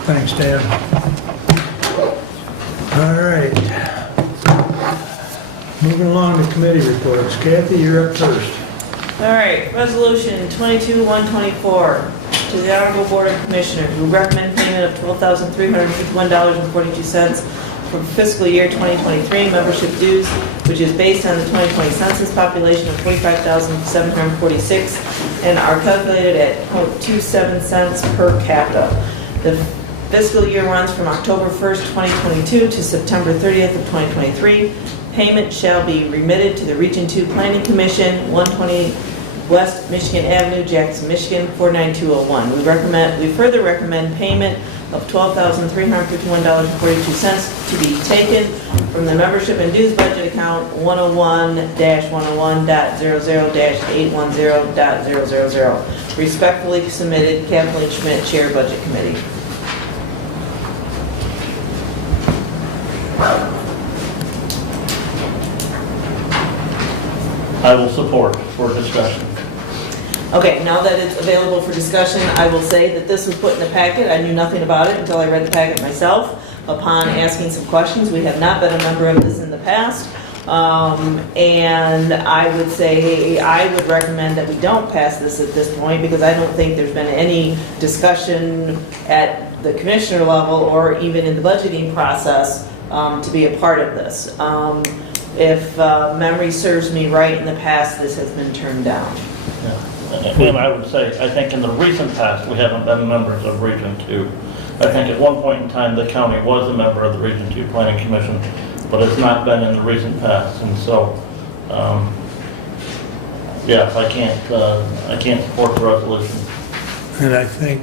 Thanks, Dan. All right. Moving along to committee reports. Kathy, you're up first. All right, resolution 22-124 to the Honorable Board of Commissioners. We recommend payment of $12,351.42 for fiscal year 2023 membership dues, which is based on the 2020 census population of 45,746 and are calculated at 0.27 cents per capita. The fiscal year runs from October 1st, 2022 to September 30th of 2023. Payment shall be remitted to the Region 2 Planning Commission, 120 West Michigan Avenue, Jackson, Michigan, 49201. We further recommend payment of $12,351.42 to be taken from the membership and dues budget account 101-101.00-810.000. Respectfully submitted, Kathleen Schmidt, Chair, Budget Committee. I will support for discussion. Okay, now that it's available for discussion, I will say that this was put in the packet. I knew nothing about it until I read the packet myself. Upon asking some questions, we have not been a member of this in the past. And I would say, I would recommend that we don't pass this at this point because I don't think there's been any discussion at the commissioner level or even in the budgeting process to be a part of this. If memory serves me right, in the past, this has been turned down. Yeah. And I would say, I think in the recent past, we haven't been members of Region 2. I think at one point in time, the county was a member of the Region 2 Planning Commission, but it's not been in the recent past. And so, yes, I can't support the resolution. And I think,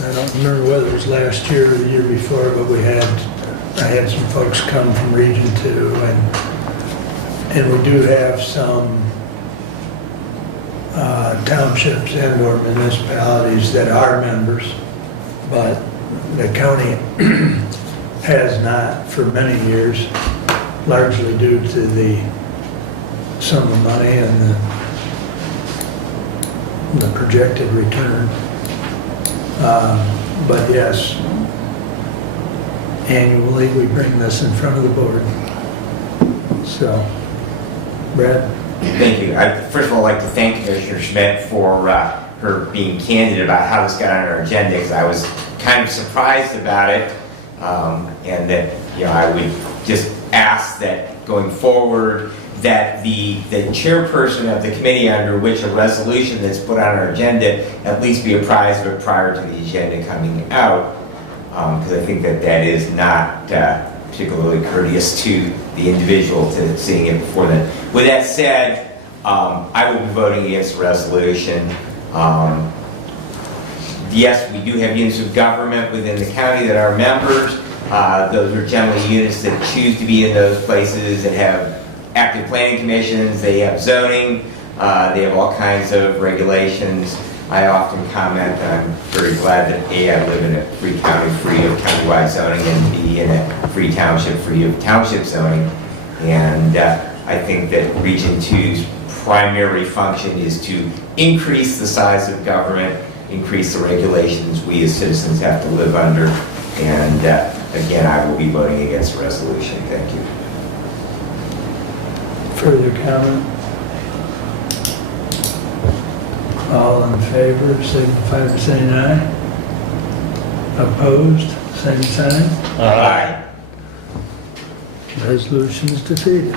I don't remember whether it was last year or the year before, but I had some folks come from Region 2, and we do have some townships and or municipalities that are members, but the county has not for many years, largely due to the sum of money and the projected return. But yes, annually, we bring this in front of the board. So, Brad? Thank you. I first of all like to thank Commissioner Schmidt for her being candid about how this got on our agenda, because I was kind of surprised about it, and that, you know, I would just ask that going forward that the chairperson of the committee under which a resolution that's put on our agenda at least be apprised of it prior to the agenda coming out, because I think that that is not particularly courteous to the individual to seeing it before then. With that said, I will be voting against the resolution. Yes, we do have units of government within the county that are members. Those are generally units that choose to be in those places that have active planning commissions, they have zoning, they have all kinds of regulations. I often comment that I'm very glad that A, I live in a free county free of countywide zoning, and B, in a free township free of township zoning. And I think that Region 2's primary function is to increase the size of government, increase the regulations we as citizens have to live under. And again, I will be voting against the resolution. Thank you. Further comment? All in favor, signify by saying aye. Opposed, same sign. Aye. Resolution is defeated.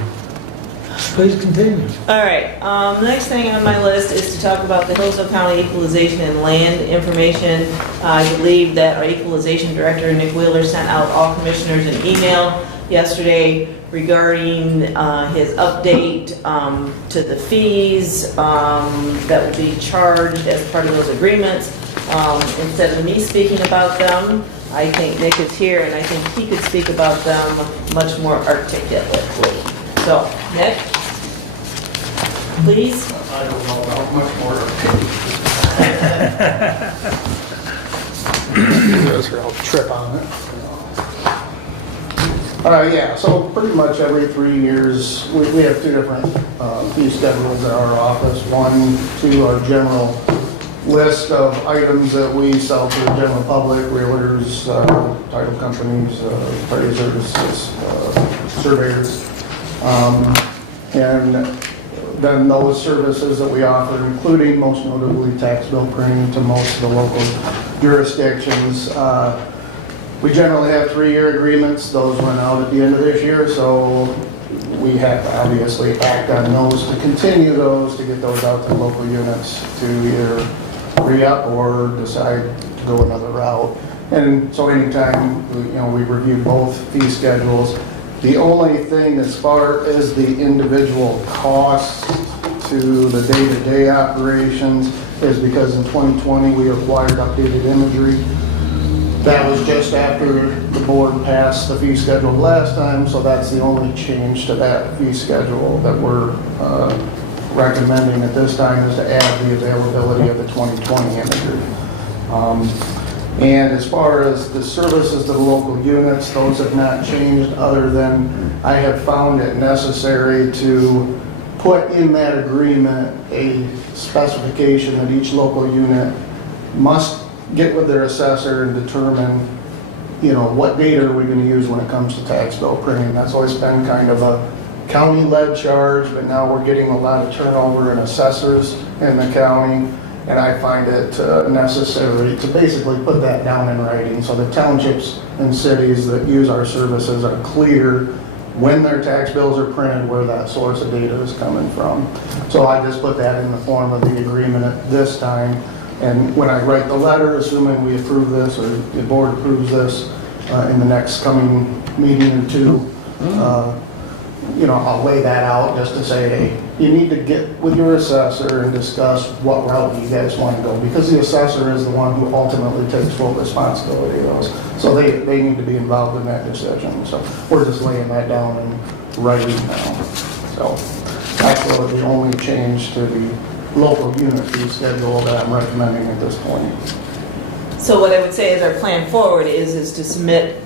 Please continue. All right, the next thing on my list is to talk about the Hillsdale County Equalization and Land Information. I believe that our Equalization Director, Nick Wheeler, sent out all commissioners an email yesterday regarding his update to the fees that will be charged as part of those agreements. Instead of me speaking about them, I think Nick is here, and I think he could speak about them much more articulately. So, Nick, please. I don't know about much more. Those are all trip on it. Yeah, so pretty much every 3 years, we have two different fee schedules at our office. One to our general list of items that we sell to the general public, realtors, title companies, appraisers, surveyors. And then those services that we offer, including most notably tax bill printing to most of the local jurisdictions. We generally have 3-year agreements. Those run out at the end of this year, so we have to obviously act on those to continue those, to get those out to local units to either re-up or decide to go another route. And so anytime, we review both fee schedules. The only thing as far as the individual costs to the day-to-day operations is because in 2020 we acquired updated imagery. That was just after the board passed the fee schedule last time, so that's the only change to that fee schedule that we're recommending at this time, is to add the availability of the 2020 imagery. And as far as the services to the local units, those have not changed, other than I have found it necessary to put in that agreement a specification that each local unit must get with their assessor and determine, what data are we going to use when it comes to tax bill printing. That's always been kind of a county-led charge, but now we're getting a lot of turnover in assessors in the county, and I find it necessary to basically put that down in writing so the townships and cities that use our services are clear when their tax bills are printed where that source of data is coming from. So I just put that in the form of the agreement at this time. And when I write the letter, assuming we approve this or the board approves this in the next coming meeting or two, I'll lay that out just to say, hey, you need to get with your assessor and discuss what route you guys want to go, because the assessor is the one who ultimately takes full responsibility of those. So they need to be involved in that decision. So we're just laying that down in writing now. So that's really the only change to the local unit fee schedule that I'm recommending at this point. So what I would say is our plan forward is to submit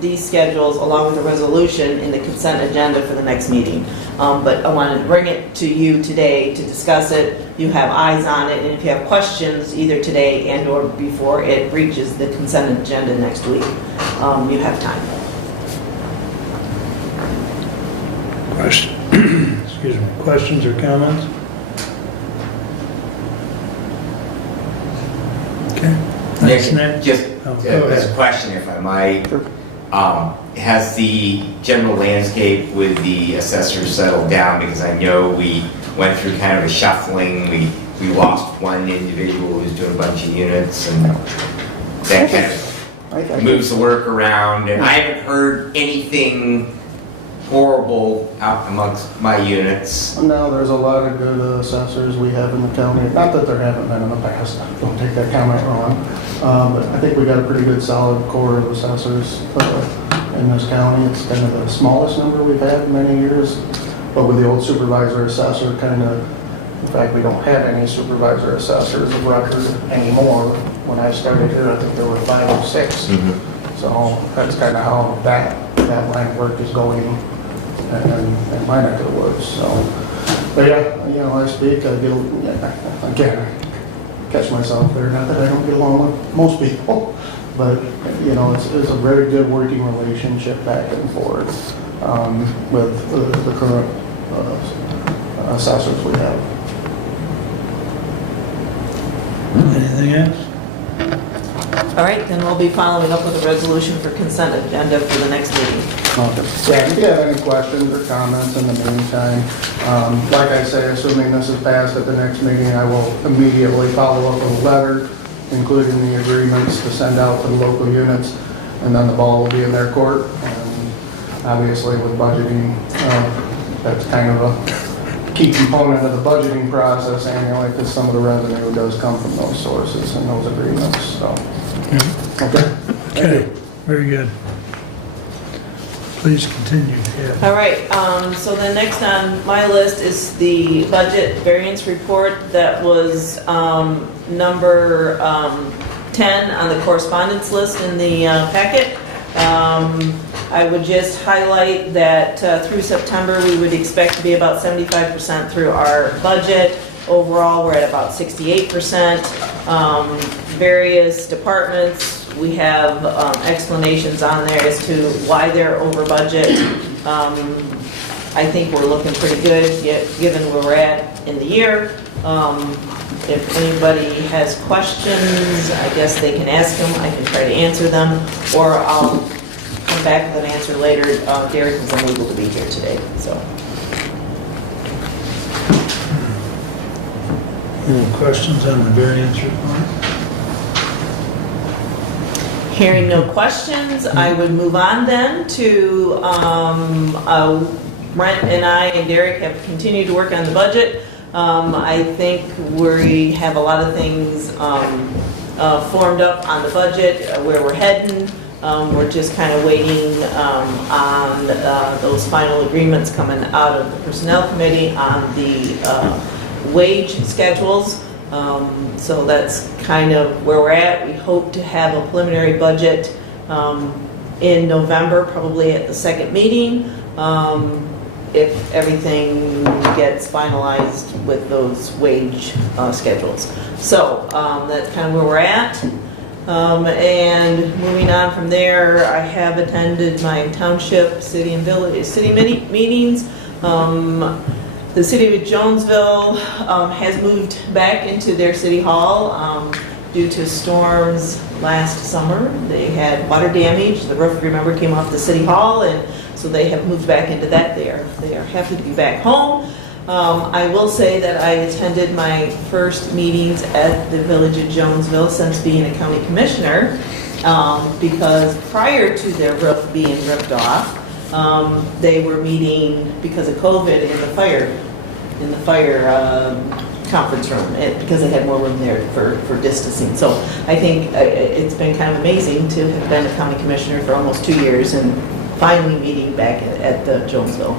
these schedules along with the resolution in the consent agenda for the next meeting. But I wanted to bring it to you today to discuss it. You have eyes on it, and if you have questions either today and or before it reaches the consent agenda next week, you have time. Question, excuse me, questions or comments? Okay. Thanks, Nick. Just Oh, go a ahead. question, if I might. Has the general landscape with the assessors settled down? Because I know we went through kind of a shuffling. We lost one individual who was doing a bunch of units, and that kind of moves the work around. And I haven't heard anything horrible out amongst my units. No, there's a lot of good assessors we have in the county. Not that there haven't been in the past, don't take that comment wrong. But I think we got a pretty good solid core of assessors in this county. It's kind of the smallest number we've had in many years. But with the old supervisor assessor kind of, in fact, we don't have any supervisor assessors of record anymore. When I started here, I think there were 5 or 6. So that's kind of how that line of work is going in my neck of the woods. So, but yeah, you know, I speak, I again, catch myself there. Not that I don't get along with most people, but you know, it's a very good working relationship back and forth with the current assessors we have. Anything else? All right, then we'll be following up with a resolution for consent agenda for the next meeting. Yeah, if you have any questions or comments in the meantime, like I say, assuming this is passed at the next meeting, I will immediately follow up with a letter, including the agreements to send out to the local units, and then the ball will be in their court. And obviously with budgeting, that's kind of a key component of the budgeting process annually, because some of the revenue does come from those sources and those agreements, so. Okay. Okay, very good. Please continue. Yeah. All right, so then next on my list is the budget variance report that was number 10 on the correspondence list in the packet. I would just highlight that through September, we would expect to be about 75% through our budget. Overall, we're at about 68%. Various departments, we have explanations on there as to why they're over budget. I think we're looking pretty good, yet given where we're at in the year. If anybody has questions, I guess they can ask them. I can try to answer them, or I'll come back with an answer later. Derek was unable to be here today, so. Any questions on the variance report? Hearing no questions, I would move on then to, Brent and I and Derek have continued to work on the budget. I think we have a lot of things formed up on the budget, where we're heading. We're just kind of waiting on those final agreements coming out of the Personnel Committee on the wage schedules. So that's kind of where we're at. We hope to have a preliminary budget in November, probably at the second meeting, if everything gets finalized with those wage schedules. So that's kind of where we're at. And moving on from there, I have attended my township, city and village, city meetings. The city of Jonesville has moved back into their city hall due to storms last summer. They had water damage. The roof, remember, came off the city hall, and so they have moved back into that there. They are happy to be back home. I will say that I attended my first meetings at the village of Jonesville since being a county commissioner, because prior to their roof being ripped off, they were meeting because of COVID in the fire conference room, because they had more room there for distancing. So I think it's been kind of amazing to have been a county commissioner for almost 2 years and finally meeting back at the Jonesville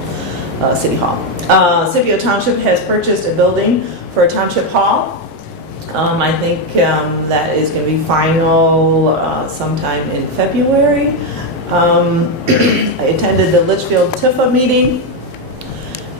City Hall. Scipio Township has purchased a building for a township hall. I think that is going to be final sometime in February. I attended the Litchfield Tifa meeting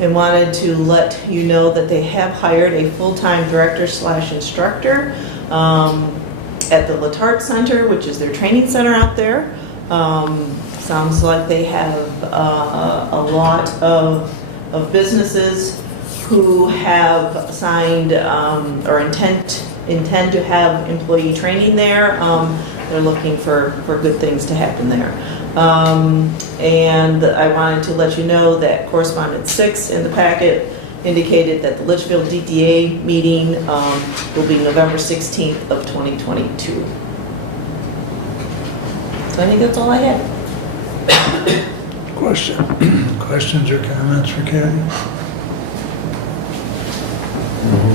and wanted to let you know that they have hired a full-time director/instructor at the Latart Center, which is their training center out there. Sounds like they have a lot of of businesses who have signed or intend to have employee training there. They're looking for good things to happen there. And I wanted to let you know that correspondence 6 in the packet indicated that the Litchfield DDA meeting will be November 16th of 2022. So I think that's all I had. Questions or comments for Kathy?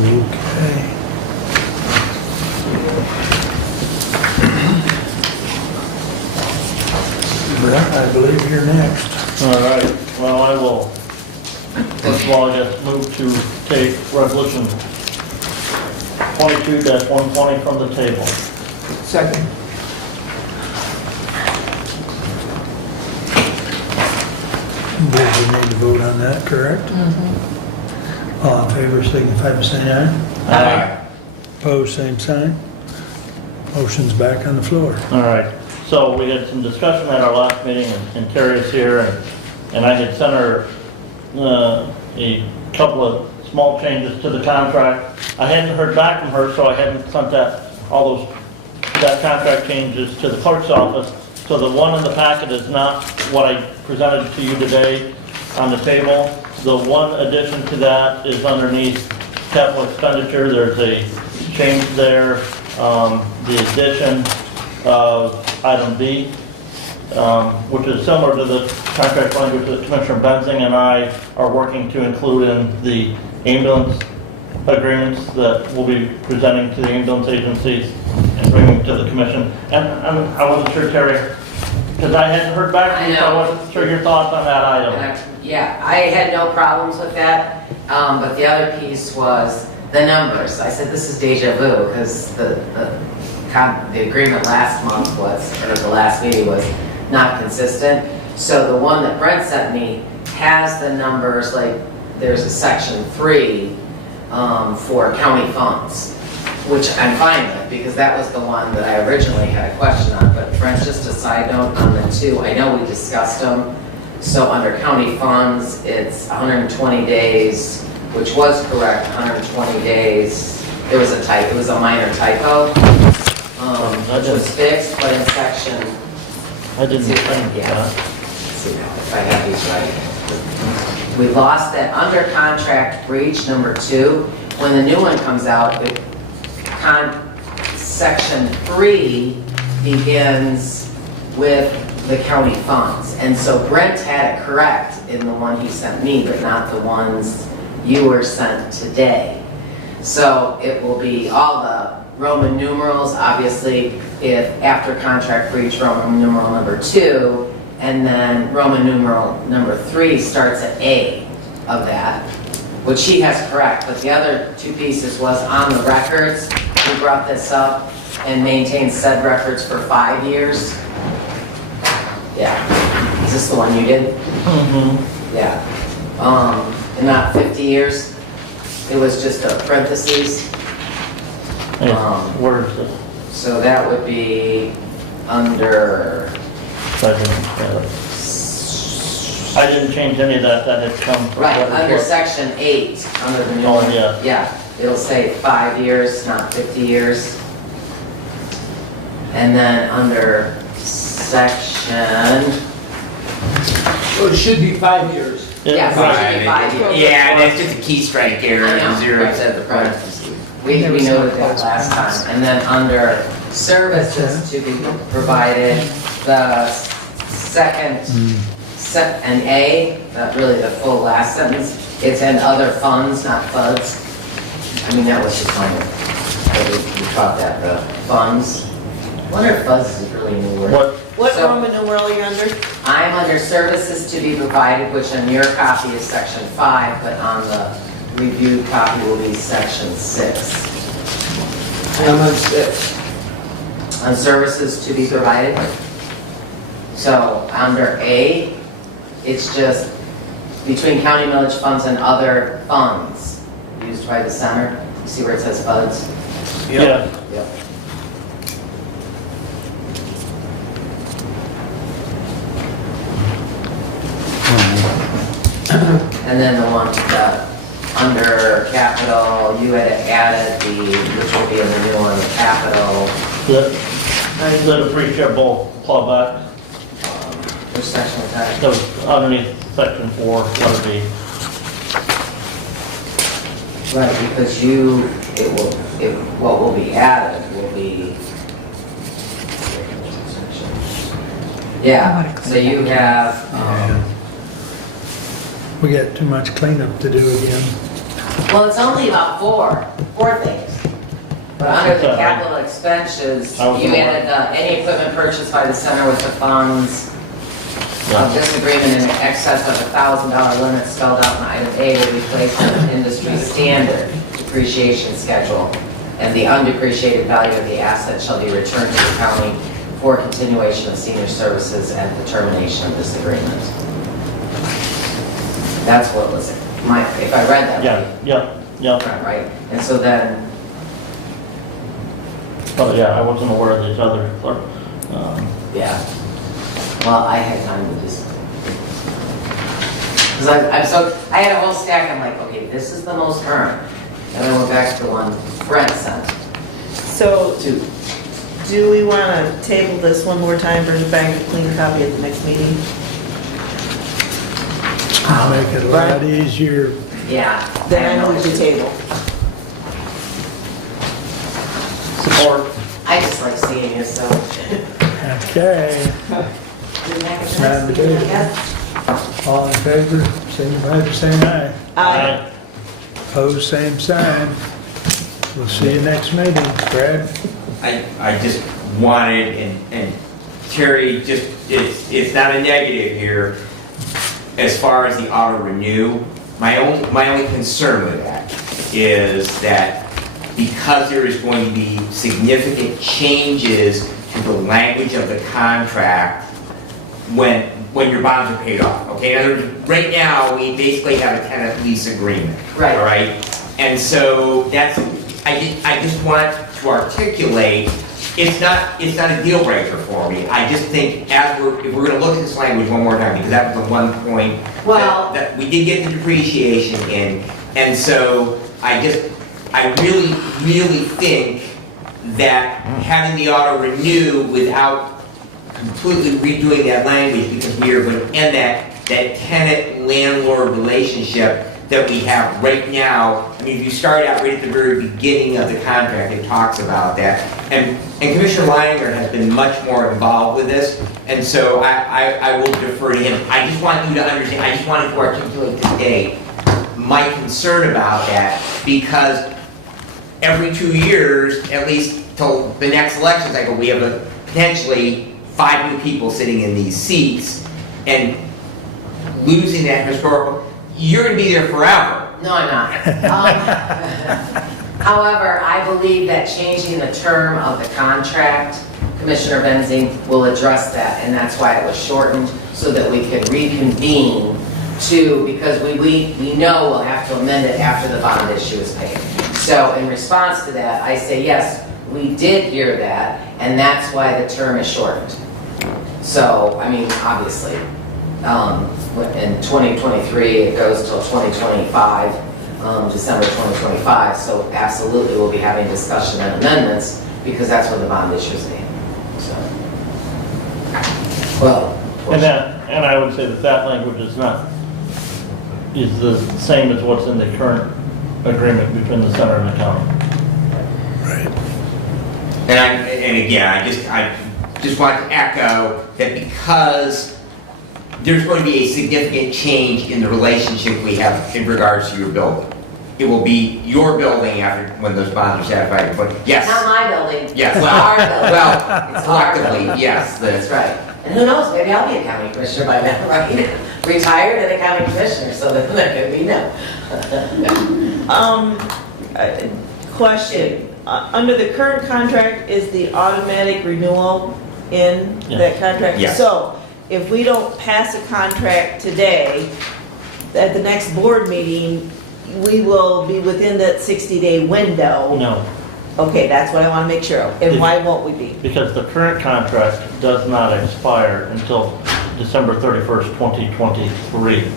Okay. Brett, I believe you're next. All right, well, I will, first of all, I guess, move to take resolution 22-120 from the table. Second. We need to vote on that, correct? All in favor, signify by saying aye. Aye. Opposed, same sign. Motion's back on the floor. All right, so we had some discussion at our last meeting, and Terry's here, and I had sent her a couple of small changes to the contract. I hadn't heard back from her, so I hadn't sent that contract changes to the clerk's office. So the one in the packet is not what I presented to you today on the table. The one addition to that is underneath capital expenditure. There's a change there, the addition of item B, which is similar to the contract language that Commissioner Benzing and I are working to include in the ambulance agreements that we'll be presenting to the ambulance agencies and bringing to the commission. And I wasn't sure, Terry, because I hadn't heard back from you, so I wasn't sure your thoughts on that item. Yeah, I had no problems with that, but the other piece was the numbers. I said, this is deja vu, because the agreement last month was, or the last meeting was not consistent. So the one that Brent sent me has the numbers, like there's a section 3 for county funds, which I'm fine with, because that was the one that I originally had a question on. But Brent, just a side note on the 2, I know we discussed them. So under county funds, it's 120 days, which was correct, 120 days. It was a typo, it was a minor typo, which was fixed, but in section, I didn't see if I think can that. see if I have these right. We lost that under contract breach number 2. When the new one comes out, section 3 begins with the county funds. And so Brent had it correct in the one he sent me, but not the ones you were sent today. So it will be all the Roman numerals, obviously, if after contract breach, Roman numeral number 2, and then Roman numeral number 3 starts at A of that, which he has correct. But the other 2 pieces was on the records. We brought this up and maintained said records for 5 years. Yeah. Is this the one you did? Mm-hmm. Yeah. And not 50 years. It was just a parentheses. Where is it? So that would be under, I didn't change any of that had come. from right, what was under what- section 8, under the new Oh, one. yeah. Yeah, it'll say 5 years, not 50 years. And then under section, So it should be 5 years. yes, it should be 5 years. Yeah, and it's just a key strike error I know, and zero right. instead of the parentheses. We noted that last time. And then under services to be provided, the second, and A, not really the full last sentence, it's in other funds, not FUDs. I mean, that was just minor. We taught that, the funds. I wonder if FUDs is a really new word. What So- Roman numeral are you under? I'm under services to be provided, which on your copy is section 5, but on the reviewed copy will be section 6. And I'm on 6. On services to be provided. So under A, it's just between county millage funds and other funds used by the center. You see where it says FUDs? Yeah. Yep. And then the one that, under capital, you had added which will be a renewal on the capital, The depreciable clawback, which section was that? that was underneath section 4, letter B. Right, because what will be added will be, yeah, so you have, We got too much cleanup to do again. well, it's only about four things. But under the capital expenses, you added any equipment purchased by the center with the funds of this agreement in excess of $1,000 limit spelled out in item A will be placed on an industry standard depreciation schedule, and the undepreciated value of the asset shall be returned to the county for continuation of senior services and the termination of this agreement. That's what was it. If I read that Yeah. right? And so then, Oh, yeah, I wasn't aware of these other, yeah. Well, I had time to just, because I had a whole stack, I'm like, okay, this is the most current. And I went back to the one Brent sent. So, do we want to table this one more time, bring it back a clean copy at the next meeting? Make it a lot easier. Yeah. Then I move to table. support. I just like seeing you, so. Okay. Madam Chair. Yes. All in favor, signify by saying aye. Aye. Opposed, same sign. We'll see you next meeting. Brad? I just wanted, and Terry, just, it's not a negative here, as far as the auto renew, my only concern with that is that because there is going to be significant changes to the language of the contract when your bonds are paid off, okay? In other words, right now, we basically have a tenant lease agreement. Right. All right? And so that's, I just want to articulate, it's not a deal breaker for me. I just think if we're gonna look at this language one more time, because that was the one point Well- that we did get the depreciation in, and so I really, really think that having the auto renew without completely redoing that language, because we are going to end that tenant-landlord relationship that we have right now. I mean, if you start out right at the very beginning of the contract, it talks about that. And Commissioner Leininger has been much more involved with this, and so I will defer to him. I just want you to understand, I just wanted to articulate today my concern about that, because every 2 years, at least till the next election cycle, we have potentially 5 new people sitting in these seats, and losing that historical, you're gonna be there forever. No, I'm not. However, I believe that changing the term of the contract, Commissioner Benzing, will address that, and that's why it was shortened, so that we can reconvene because we know we'll have to amend it after the bond issue is paid. So in response to that, I say, yes, we did hear that, and that's why the term is shortened. So, I mean, obviously, in 2023, it goes till 2025, December 2025, so absolutely we'll be having discussion and amendments, because that's when the bond issue is made. So, well. And I would say that language is the same as what's in the current agreement between the center and the county. And again, I just want to echo that because there's going to be a significant change in the relationship we have in regards to your building. It will be your building when those bonds are satisfied, but yes. Not my building. Yes, It's well, our building. well, It's our collectively, building. yes. That's right. And who knows, maybe I'll be a county commissioner by then, right? Retired and a county commissioner, so then that could be no. Question, under the current contract, is the automatic renewal in that contract? Yes. So, if we don't pass a contract today, at the next board meeting, we will be within that 60-day window? No, Okay, that's what I want to make sure of. And why won't we be? because the current contract does not expire until December 31st, 2023.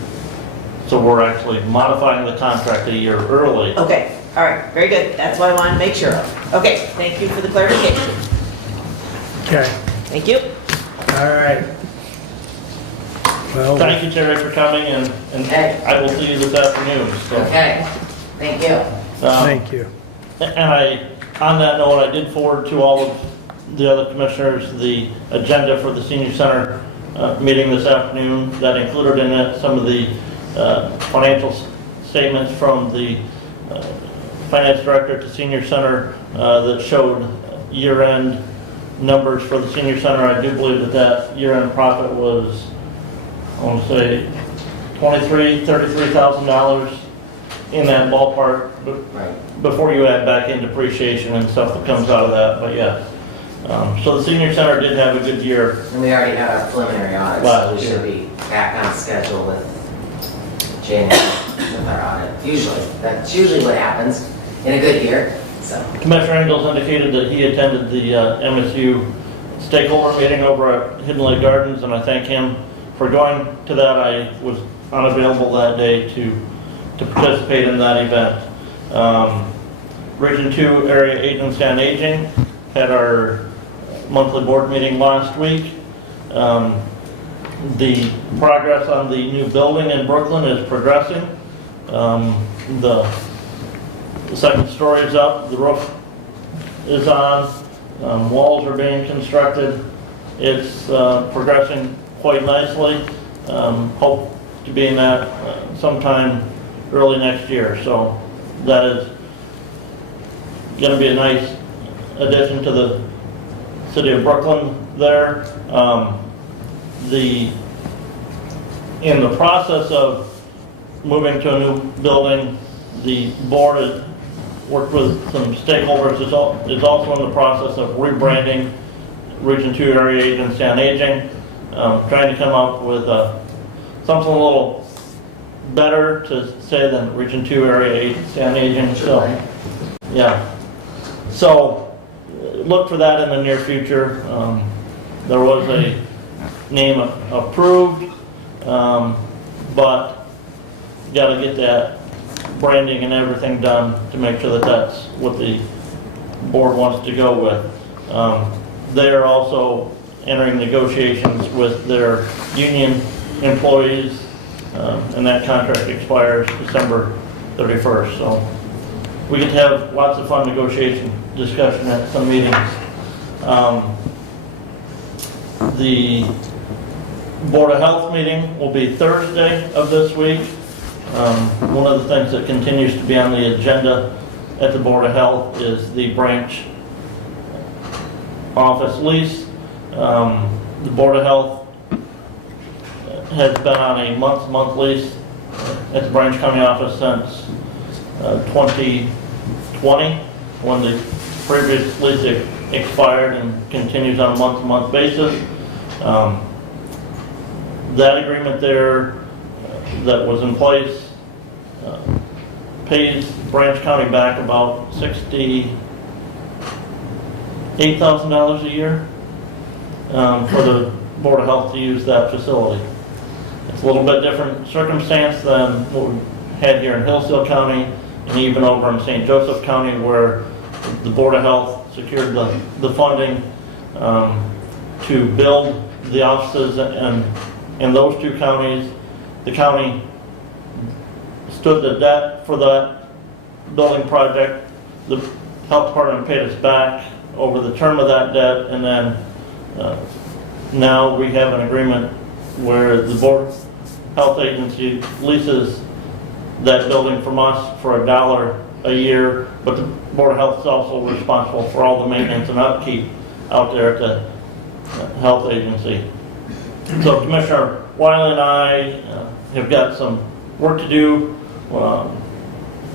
So So we're actually modifying the contract a year early. Okay, all right, very good. That's what I wanted to make sure of. Okay, thank you for the clarification. Okay, Thank you. all right. Well, Thank you, Terry, for coming, and Okay. I will see you this afternoon. So, Okay, thank you. thank you. And on that note, I did forward to all of the other commissioners the agenda for the senior center meeting this afternoon. That included in it some of the financial statements from the finance director to senior center that showed year-end numbers for the senior center. I do believe that year-end profit was, I want to say, $33,000 in that ballpark. Right. Before you add back in depreciation and stuff that comes out of that, but yeah. So the senior center did have a good year. And we already had our preliminary audit, so we should be back on schedule with January with our audit. Usually, that's usually what happens in a good year, so. Commissioner Engels indicated that he attended the MSU stakeholder meeting over at Hidden Lake Gardens, and I thank him for going to that. I was unavailable that day to participate in that event. Region 2 Area Agency on Aging had our monthly board meeting last week. The progress on the new building in Brooklyn is progressing. The second story is up, the roof is on, walls are being constructed. It's progressing quite nicely. Hope to be in that sometime early next year. So that is going to be a nice addition to the city of Brooklyn there. In the process of moving to a new building, the board has worked with some stakeholders, is also in the process of rebranding Region 2 Area Agency on Aging, trying to come up with something a little better to say than Region 2 Area Agency on Aging. So, yeah. So, look for that in the near future. There was a name approved, but got to get that branding and everything done to make sure that that's what the board wants to go with. They are also entering negotiations with their union employees, and that contract expires December 31st. So we get to have lots of fun negotiation discussion at some meetings. The Board of Health meeting will be Thursday of this week. One of the things that continues to be on the agenda at the Board of Health is the branch office lease. The Board of Health has been on a month lease at the Branch County office since 2020, when the previous lease expired, and continues on a month-to-month basis. That agreement there that was in place pays Branch County back about $68,000 a year for the Board of Health to use that facility. It's a little bit different circumstance than what we had here in Hillsdale County and even over in St. Joseph County, where the Board of Health secured the funding to build the offices, and in those two counties, the county stood the debt for that building project. The health department paid us back over the term of that debt, and then now we have an agreement where the Board of Health Agency leases that building from us for $1 a year, but the Board of Health is also responsible for all the maintenance and upkeep out there at the health agency. So Commissioner Wiley and I have got some work to do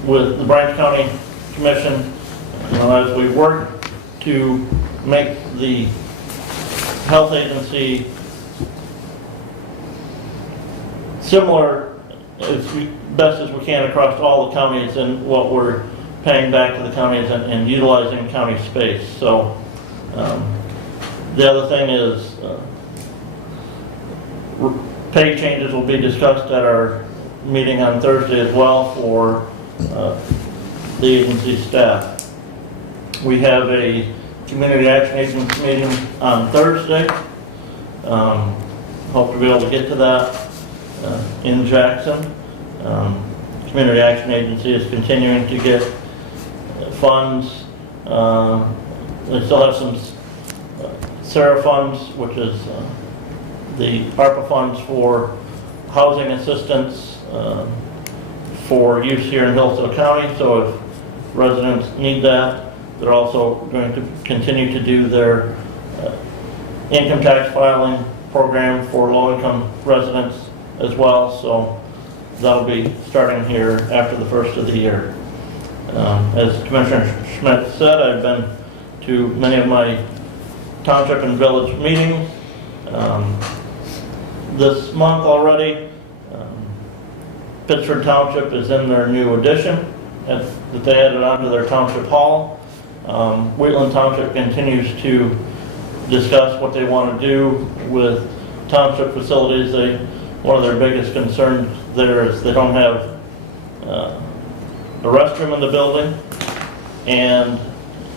with the Branch County Commission as we work to make the health agency similar best as we can across all the counties and what we're paying back to the counties and utilizing county space. So the other thing is pay changes will be discussed at our meeting on Thursday as well for the agency staff. We have a community action agency meeting on Thursday. Hope to be able to get to that in Jackson. Community Action Agency is continuing to get funds. They still have some SARA funds, which is the ARPA funds for housing assistance for use here in Hillsdale County. So if residents need that, they're also going to continue to do their income tax filing program for low-income residents as well. So that'll be starting here after the first of the year. As Commissioner Schmidt said, I've been to many of my township and village meetings this month already. Pittsford Township is in their new addition that they added onto their township hall. Wheatland Township continues to discuss what they want to do with township facilities. One of their biggest concerns there is they don't have a restroom in the building, and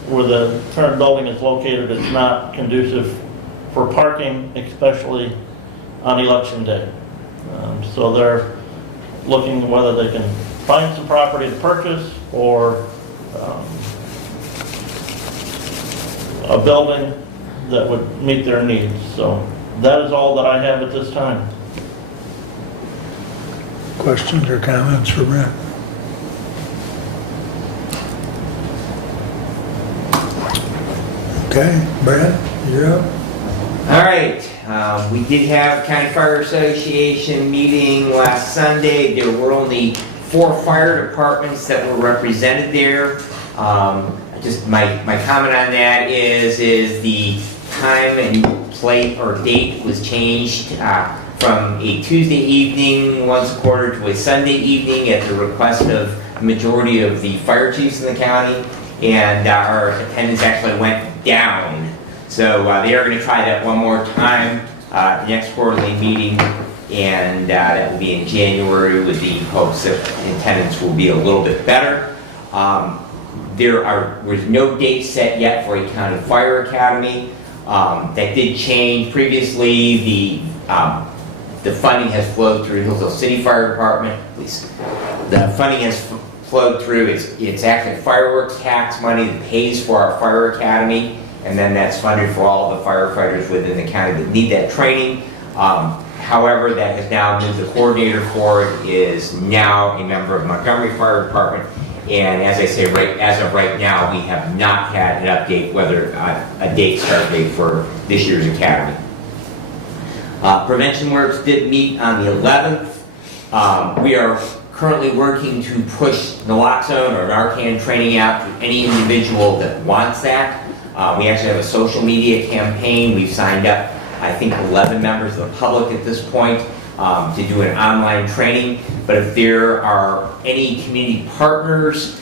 where the current building is located, it's not conducive for parking, especially on election day. So they're looking whether they can find some property to purchase or a building that would meet their needs. So that is all that I have at this time. Questions or comments for Brent? Okay, Brent, you're up. All right, we did have a County Fire Association meeting last Sunday. There were only 4 fire departments that were represented there. Just my comment on that is the time and place or date was changed from a Tuesday evening once a quarter to a Sunday evening at the request of the majority of the fire chiefs in the county, and our attendance actually went down. So they are going to try that one more time, next quarterly meeting, and that will be in January with the hopes that attendance will be a little bit better. There was no date set yet for a county fire academy. That did change. Previously, the funding has flowed through Hillsdale City Fire Department. At least the funding has flowed through. It's actually fireworks tax money that pays for our fire academy, and then that's funded for all the firefighters within the county that need that training. However, that has now moved. The coordinator for it is now a member of Montgomery Fire Department. And as I say, as of right now, we have not had an update whether a start date for this year's academy. Prevention Works did meet on the 11th. We are currently working to push naloxone or Narcan training out to any individual that wants that. We actually have a social media campaign. We've signed up, I think, 11 members of the public at this point to do an online training. But if there are any community partners,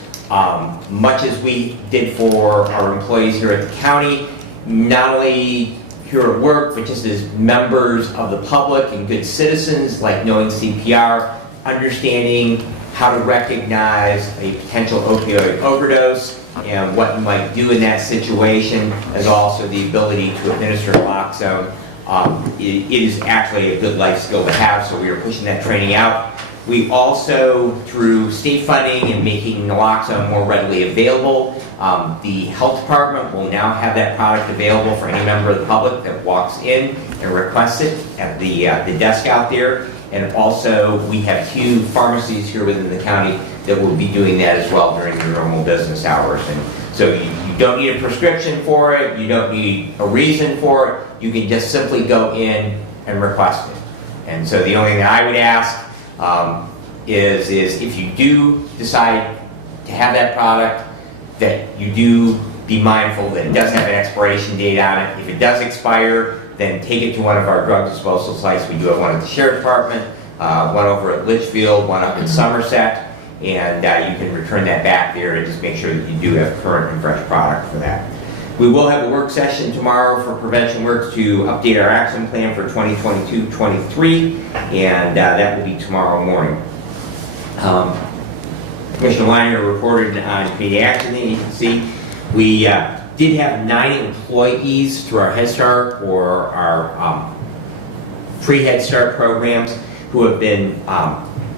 much as we did for our employees here at the county, not only here at work, but just as members of the public and good citizens, like knowing CPR, understanding how to recognize a potential opioid overdose and what you might do in that situation, as also the ability to administer naloxone. It is actually a good life skill to have, so we are pushing that training out. We also, through state funding and making naloxone more readily available, the health department will now have that product available for any member of the public that walks in and requests it at the desk out there. And also, we have 2 pharmacies here within the county that will be doing that as well during their normal business hours. And so you don't need a prescription for it, you don't need a reason for it, you can just simply go in and request it. And so the only thing that I would ask is if you do decide to have that product, that you do be mindful that it does have an expiration date on it. If it does expire, then take it to one of our drug disposal sites. We do have one at the Sheriff Department, one over at Litchfield, one up in Somerset, and you can return that back there and just make sure that you do have current and fresh product for that. We will have a work session tomorrow for Prevention Works to update our action plan for 2022-23, and that will be tomorrow morning. Commissioner Weiner reported on community action agency. We did have 9 employees through our Head Start or our pre-Head Start programs who have been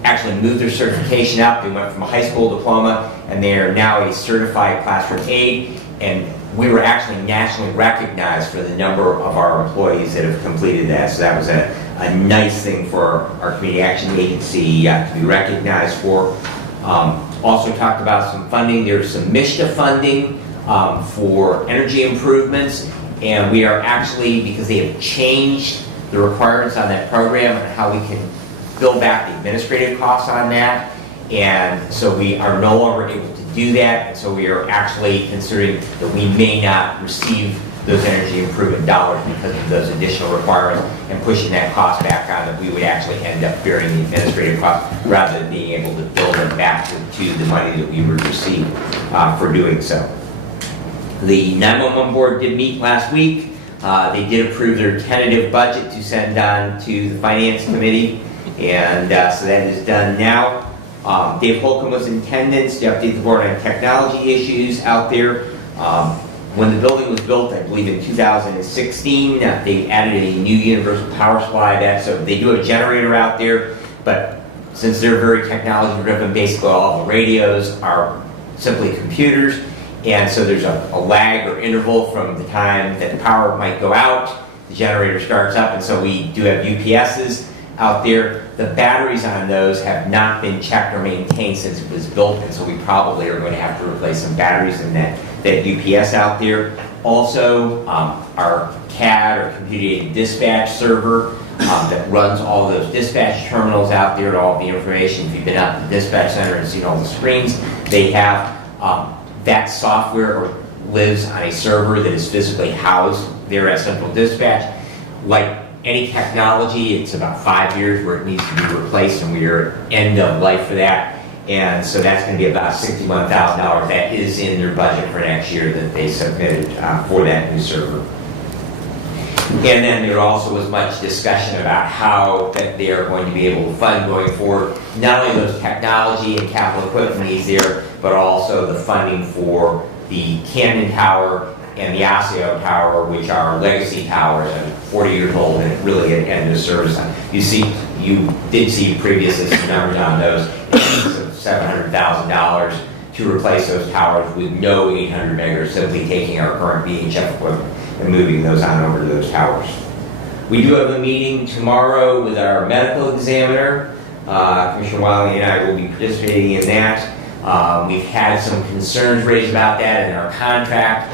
actually moved their certification up. They went from a high school diploma and they are now a certified classroom aide, and we were actually nationally recognized for the number of our employees that have completed that. So that was a nice thing for our community action agency to be recognized for. Also talked about some funding. There's some MISHTA funding for energy improvements, and we are actually, because they have changed the requirements on that program and how we can bill back the administrative costs on that, and so we are no longer able to do that, and so we are actually considering that we may not receive those energy improvement dollars because of those additional requirements, and pushing that cost back on, that we would actually end up bearing the administrative costs rather than being able to bill them back to the money that we would receive for doing so. The 911 board did meet last week. They did approve their tentative budget to send on to the finance committee, and so that is done now. Dave Holcomb was in attendance to update the board on technology issues out there. When the building was built, I believe in 2016, they added a new universal power supply. So they do have a generator out there, but since they're very technology driven, basically all the radios are simply computers, and so there's a lag or interval from the time that the power might go out, the generator starts up, and so we do have UPSs out there. The batteries on those have not been checked or maintained since it was built, and so we probably are going to have to replace some batteries in that UPS out there. Also, our CAD or computer-aided dispatch server that runs all those dispatch terminals out there, and all the information. If you've been out to the dispatch center and seen all the screens, they have that software lives on a server that is physically housed there at Central Dispatch. Like any technology, it's about 5 years where it needs to be replaced, and we are end of life for that. And so that's going to be about $61,000. That is in their budget for next year that they submitted for that new server. And then there also was much discussion about how that they are going to be able to fund going forward, not only those technology and capital equipment needs there, but also the funding for the Camden Tower and the Osseo Tower, which are legacy towers and 40 years old and really at end of service. You did see previously some numbers on those, $700,000 to replace those towers with no 800 megahertz, simply taking our current VHF equipment and moving those on over to those towers. We do have a meeting tomorrow with our medical examiner. Commissioner Wiley and I will be participating in that. We've had some concerns raised about that in our contract.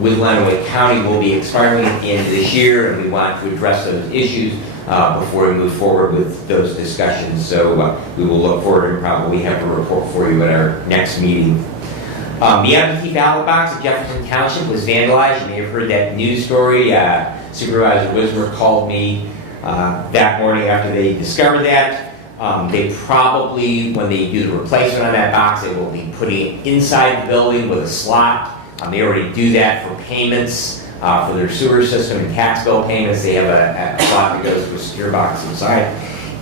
With Lenawee County will be expiring at the end of this year, and we want to address those issues before we move forward with those discussions. So we will look forward and probably have a report for you at our next meeting. The absentee ballot box at Jefferson Township was vandalized. You may have heard that news story. Supervisor Wismer called me that morning after they discovered that. They probably, when they do the replacement on that box, they will be putting it inside the building with a slot. They already do that for payments for their sewer system and tax bill payments. They have a slot that goes to a secure box inside.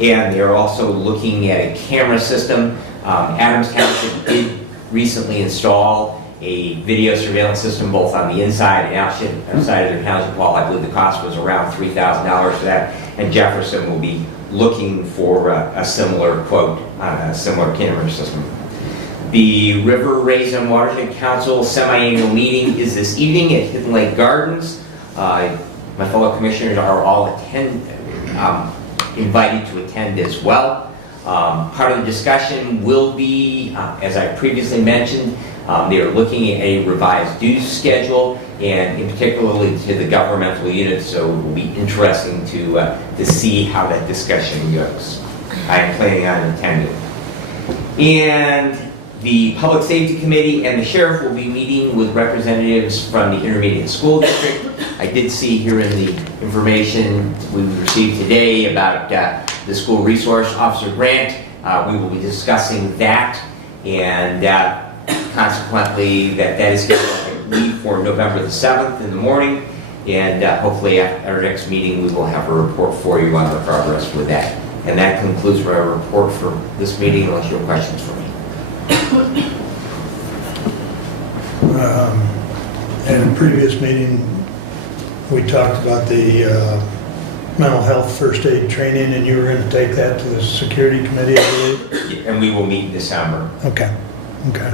And they're also looking at a camera system. Adams Township did recently install a video surveillance system both on the inside and outside of their township wall. I believe the cost was around $3,000 for that. And Jefferson will be looking for a similar quote on a similar camera system. The River Raisin Watershed Council semi-annual meeting is this evening at Hidden Lake Gardens. My fellow commissioners are all invited to attend as well. Part of the discussion will be, as I previously mentioned, they are looking at a revised dues schedule, and in particularly to the governmental units, so it will be interesting to see how that discussion goes. I am planning on attending. And the Public Safety Committee and the Sheriff will be meeting with representatives from the Intermediate School District. I did see here in the information we received today about the School Resource Officer grant. We will be discussing that, and consequently that is scheduled, I believe, for November the 7th in the morning, and hopefully at our next meeting we will have a report for you on the progress with that. And that concludes my report for this meeting, unless you have questions for me. At a previous meeting, we talked about the mental health first aid training, and you were going to take that to the security committee, I believe? And we will meet in December. Okay, okay.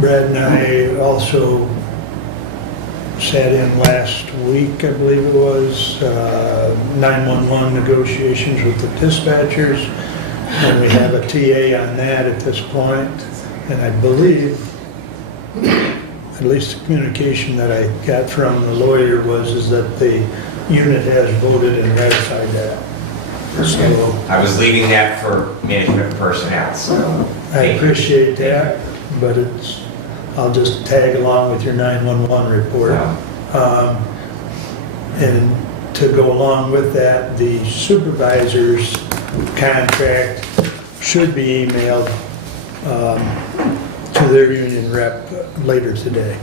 Brad and I also sat in last week, I believe it was, 911 negotiations with the dispatchers, and we have a TA on that at this point. And I believe, at least the communication that I got from the lawyer is that the unit has voted and ratified that. So I was leaving that for management personnel, so. I appreciate that, but I'll just tag along with your 911 report. And to go along with that, the supervisor's contract should be emailed to their union rep later today.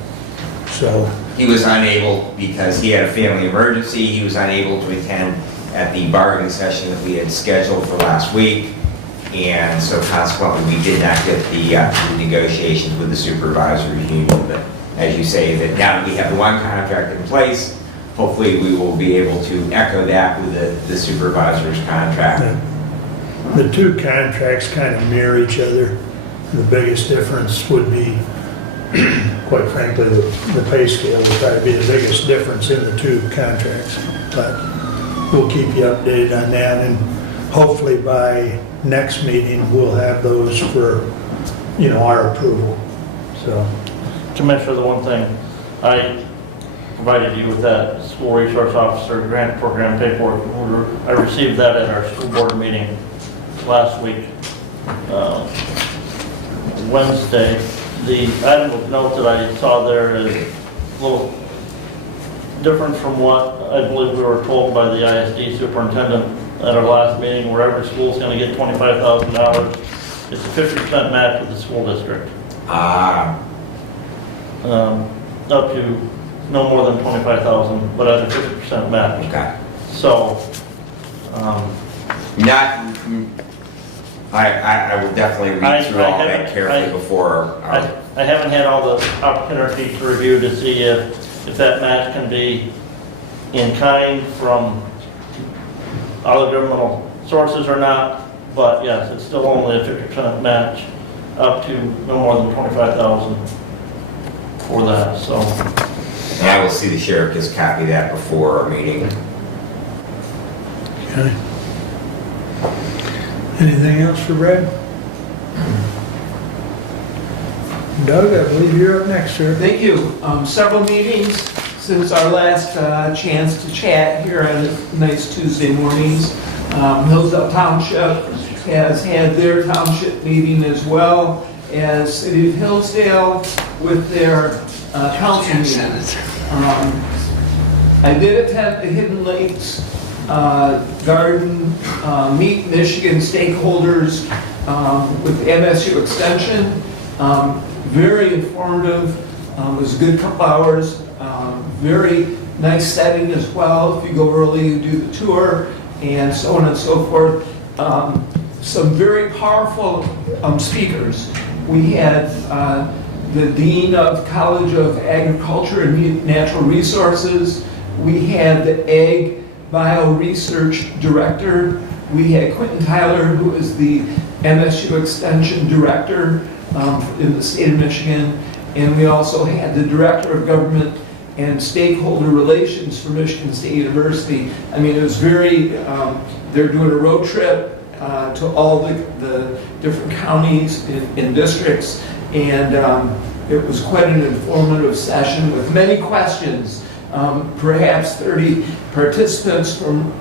So He was unable, because he had a family emergency, he was unable to attend at the bargaining session that we had scheduled for last week. And so consequently, we did not get the negotiations with the supervisors union. But as you say, that now that we have the one contract in place, hopefully we will be able to echo that with the supervisor's contract. the two contracts kind of mirror each other. The biggest difference would be, quite frankly, the pay scale would probably be the biggest difference in the two contracts. But we'll keep you updated on that, and hopefully by next meeting, we'll have those for, our approval. So, Commissioner, the one thing, I provided you with that school resource officer grant program paperwork. I received that at our school board meeting last week, Wednesday. The item of note that I saw there is a little different from what I believe we were told by the ISD superintendent at our last meeting, where every school is going to get $25,000. It's a 50% match with the school district. Up to no more than 25,000, but at a 50% match. Okay. So, I will definitely read through all that carefully before. I haven't had all the opportunity to review to see if that match can be in kind from other governmental sources or not, but yes, it's still only a 50% match up to no more than 25,000 for that, so. And I will see the sheriff just copy that before our meeting. okay. Anything else for Brad? Doug, I believe you're up next, sir. Thank you. Several meetings since our last chance to chat here on nice Tuesday mornings. Hillsdale Township has had their township meeting as well as City of Hillsdale with their council meeting. I did attend the Hidden Lakes Garden Meet Michigan stakeholders with the MSU Extension. Very informative. It was a good couple hours. Very nice setting as well. If you go early, you do the tour and so on and so forth. Some very powerful speakers. We had the Dean of College of Agriculture and Natural Resources. We had the Ag Bio Research Director. We had Quentin Tyler, who is the MSU Extension Director in the state of Michigan. And we also had the Director of Government and Stakeholder Relations for Michigan State University. I mean, it was very, they're doing a road trip to all the different counties and districts. And it was quite an informative session with many questions. Perhaps 30 participants from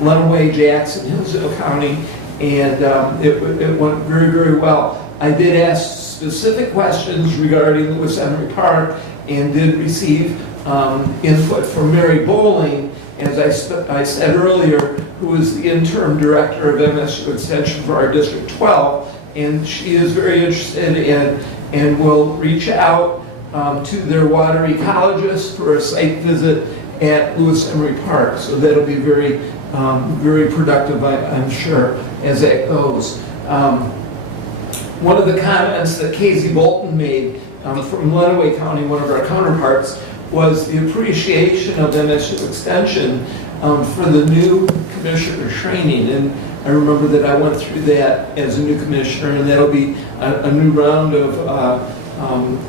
Lenawee, Jackson, Hillsdale County, and it went very, very well. I did ask specific questions regarding Lewis Henry Park and did receive input from Mary Bowling, as I said earlier, who is the interim director of MSU Extension for our District 12, and she is very interested in and will reach out to their water ecologist for a site visit at Lewis Emery Park. So that'll be very, very productive, I'm sure, as that goes. One of the comments that Casey Bolton made from Lenawee County, one of our counterparts, was the appreciation of MSU Extension for the new commissioner training. And I remember that I went through that as a new commissioner, and that'll be a new round of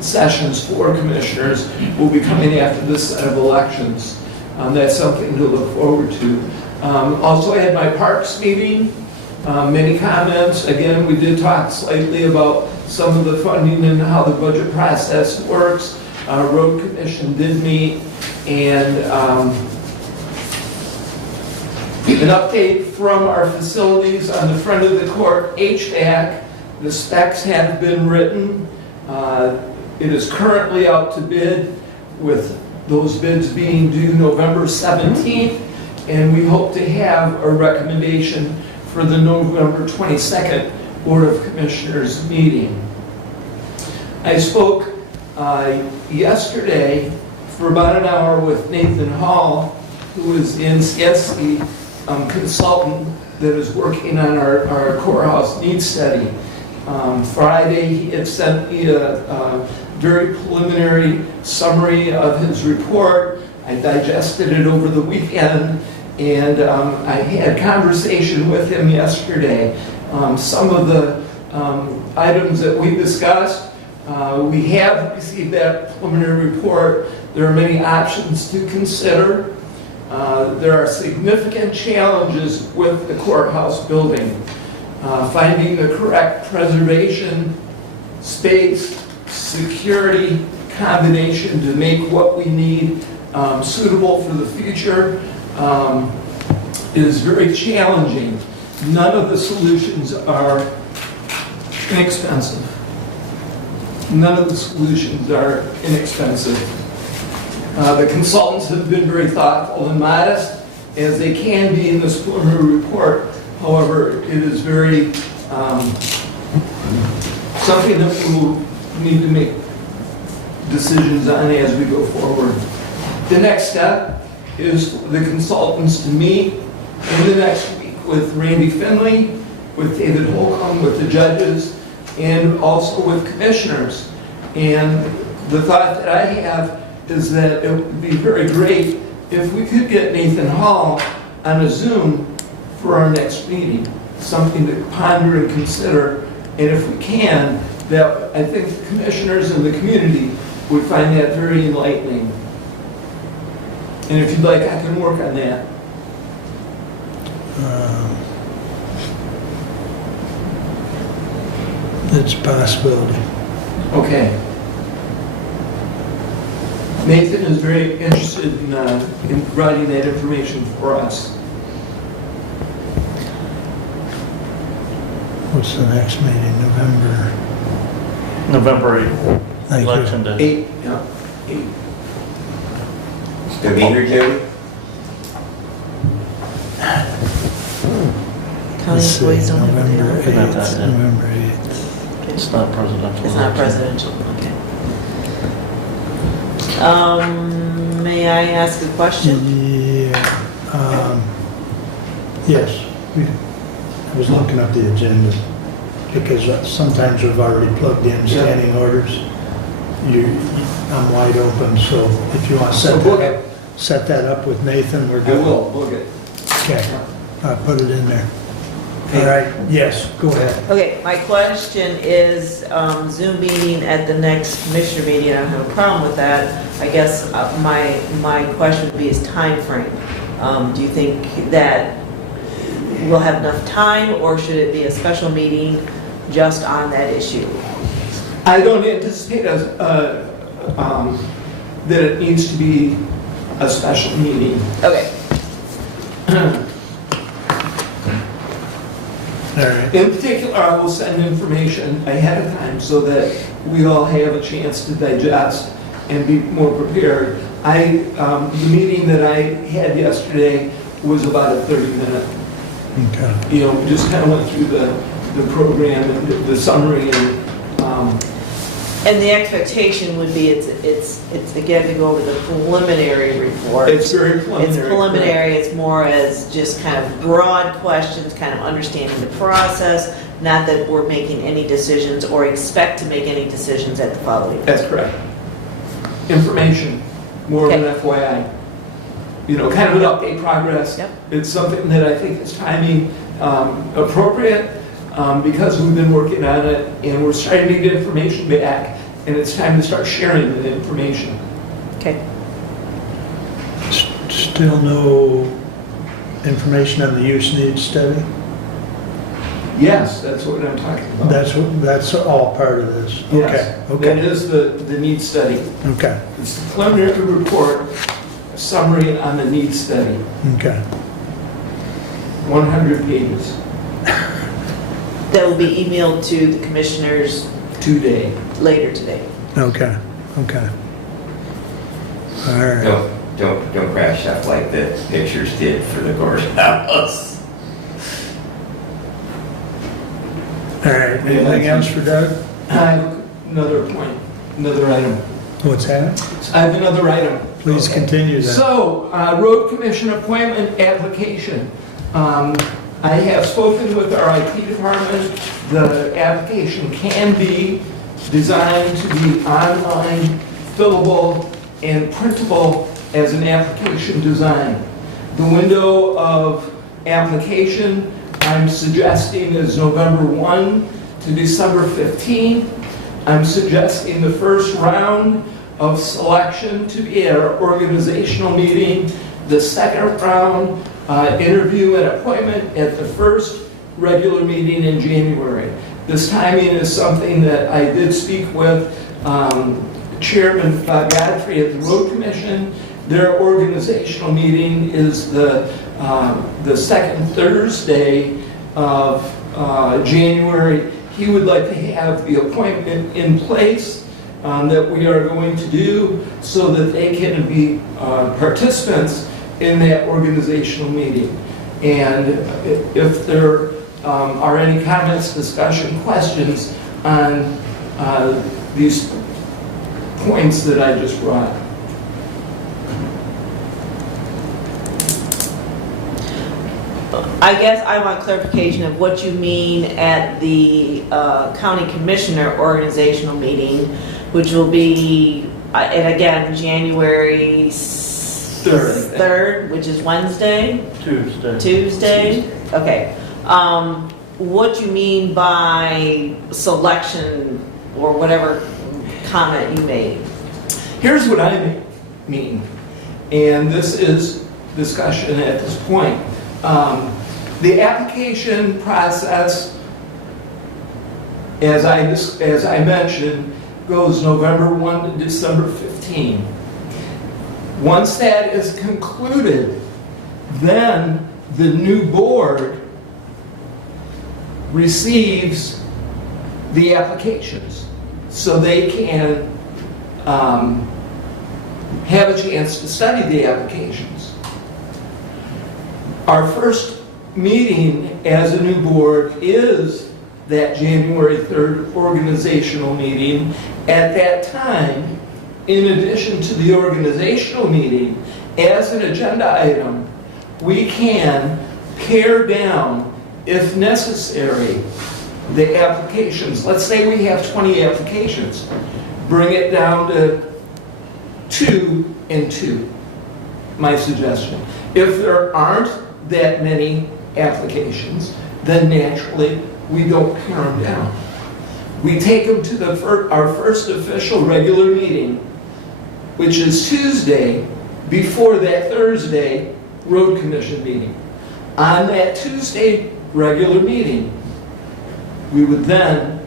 sessions for commissioners will be coming after this set of elections. That's something to look forward to. Also, I had my parks meeting. Many comments. Again, we did talk slightly about some of the funding and how the budget process works. Road Commission did meet, and an update from our facilities on the front of the court, HVAC. The specs have been written. It is currently out to bid, with those bids being due November 17th, and we hope to have a recommendation for the November 22nd Board of Commissioners meeting. I spoke yesterday for about an hour with Nathan Hall, who is in CSC consultant that is working on our courthouse needs study. Friday, he had sent me a very preliminary summary of his report. I digested it over the weekend, and I had conversation with him yesterday. Some of the items that we discussed, we have received that preliminary report. There are many options to consider. There are significant challenges with the courthouse building. Finding the correct preservation, space, security combination to make what we need suitable for the future is very challenging. None of the solutions are inexpensive. None of the solutions are inexpensive. The consultants have been very thoughtful and modest, as they can be in this preliminary report. However, it is very something that we will need to make decisions on as we go forward. The next step is for the consultants to meet in the next week with Randy Finley, with David Holcomb, with the judges, and also with commissioners. And the thought that I have is that it would be very great if we could get Nathan Hall on a Zoom for our next meeting, something to ponder and consider. And if we can, that I think the commissioners and the community would find that very enlightening. And if you'd like, I can work on that. It's a possibility. Okay. Nathan is very interested in providing that information for us. What's the next meeting, November? November 8th, Thank you. election day. 8, yeah, 8. Gonna be here, Jody? County Let's see, employees don't have a day November off. Not 8th, that day. November 8th. It's not presidential. It's not presidential, okay. May I ask a question? Yeah, yes. I was looking up the agenda, because sometimes we've already plugged in standing orders. I'm wide open, so if you want to So book it. set that up with Nathan, we're I good. will, book it. Okay, I'll put it in there. All right, yes, go ahead. Okay, my question is, Zoom meeting at the next commissioner meeting, I don't have a problem with that. I guess my question would be is timeframe. Do you think that we'll have enough time, or should it be a special meeting just on that issue? I don't anticipate that it needs to be a special meeting. Okay. All right, In particular, I will send information ahead of time so that we all have a chance to digest and be more prepared. The meeting that I had yesterday was about a 30-minute. okay. You know, we just kind of went through the program and the summary, and And the expectation would be, it's again, to go over the preliminary report. It's very preliminary. It's preliminary, it's more as just kind of broad questions, kind of understanding the process, not that we're making any decisions or expect to make any decisions at the following. That's correct. Information, more of an FYI. You know, kind of an update progress. Yep. It's something that I think is timing appropriate because we've been working on it and we're starting to get information back and it's time to start sharing the information. Okay. Still no information on the use needs study? Yes, that's what I'm talking about. That's all part of this? Yes, Okay, that is the need study. okay, It's the preliminary report, summary on the need study, okay. 100 pages That will be emailed to the commissioners today. later today. Okay, okay. All right. Don't crash up like the pictures did for the courthouse. All right, anything else for Doug? I have another point, another item. What's that? I have another item. Please continue then. So, road commission appointment application. I have spoken with our IT department. The application can be designed to be online, fillable, and printable as an application design. The window of application I'm suggesting is November 1 to December 15. I'm suggesting the first round of selection to be at our organizational meeting, the second round interview and appointment at the first regular meeting in January. This timing is something that I did speak with Chairman Godfrey at the Road Commission. Their organizational meeting is the second Thursday of January. He would like to have the appointment in place that we are going to do so that they can be participants in that organizational meeting. And if there are any comments, discussion, questions on these points that I just brought. I guess I want clarification of what you mean at the county commissioner organizational meeting, which will be, and again, January 3rd, which is Wednesday? Tuesday? Okay. What you mean by selection or whatever comment you made? Here's what I mean, and this is discussion at this point. The application process, as I mentioned, goes November 1 to December 15. Once that is concluded, then the new board receives the applications so they can have a chance to study the applications. Our first meeting as a new board is that January 3rd organizational meeting. At that time, in addition to the organizational meeting, as an agenda item, we can pare down, if necessary, the applications. Let's say we have 20 applications. Bring it down to 2 and 2, my suggestion. If there aren't that many applications, then naturally we don't pare them down. We take them to our first official regular meeting, which is Tuesday before that Thursday road commission meeting. On that Tuesday regular meeting, we would then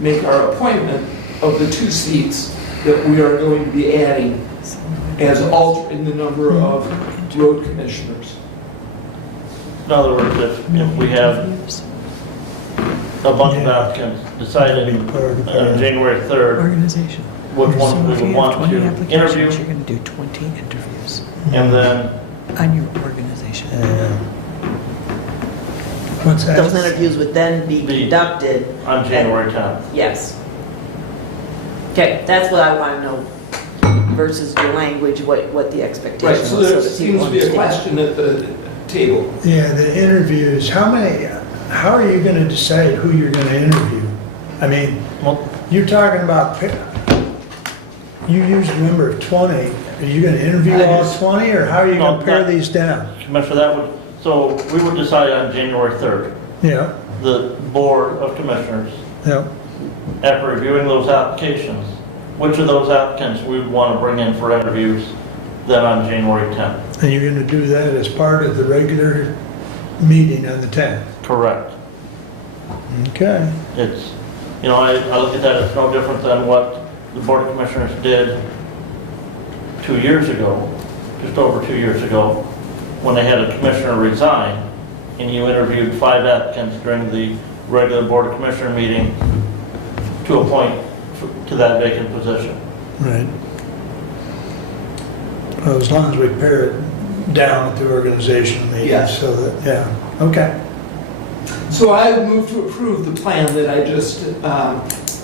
make our appointment of the 2 seats that we are going to be adding as altering the number of road commissioners. In other words, if we have a bunch of applicants decided January 3rd, which ones we would want to interview, you're going to do 20 interviews and then on your organization. What's that? Those interviews would then be conducted on January 10th. Yes. Okay, that's what I want to know versus your language, what the expectation Right, was. so there that seems people to be a understand. question at the table. Yeah, the interviews, how are you gonna decide who you're gonna interview? I mean, Well, you're talking about, you used a number of 20. Are you gonna interview all 20, or how are you No, gonna pare not- these down? Commissioner, that would, so we would decide on January 3rd. Yeah, The Board of Commissioners, yeah. after reviewing those applications, which of those applicants we would want to bring in for interviews then on January 10th. And you're gonna do that as part of the regular meeting on the 10th? Correct. Okay. It's, you know, I look at that, it's no different than what the Board of Commissioners did 2 years ago, just over 2 years ago, when they had a commissioner resign, and you interviewed 5 applicants during the regular Board of Commissioner meeting to appoint to that vacant position. Right. Well, as long as we pare it down at the organizational meeting, Yes. so that, yeah, okay. So I would move to approve the plan that I just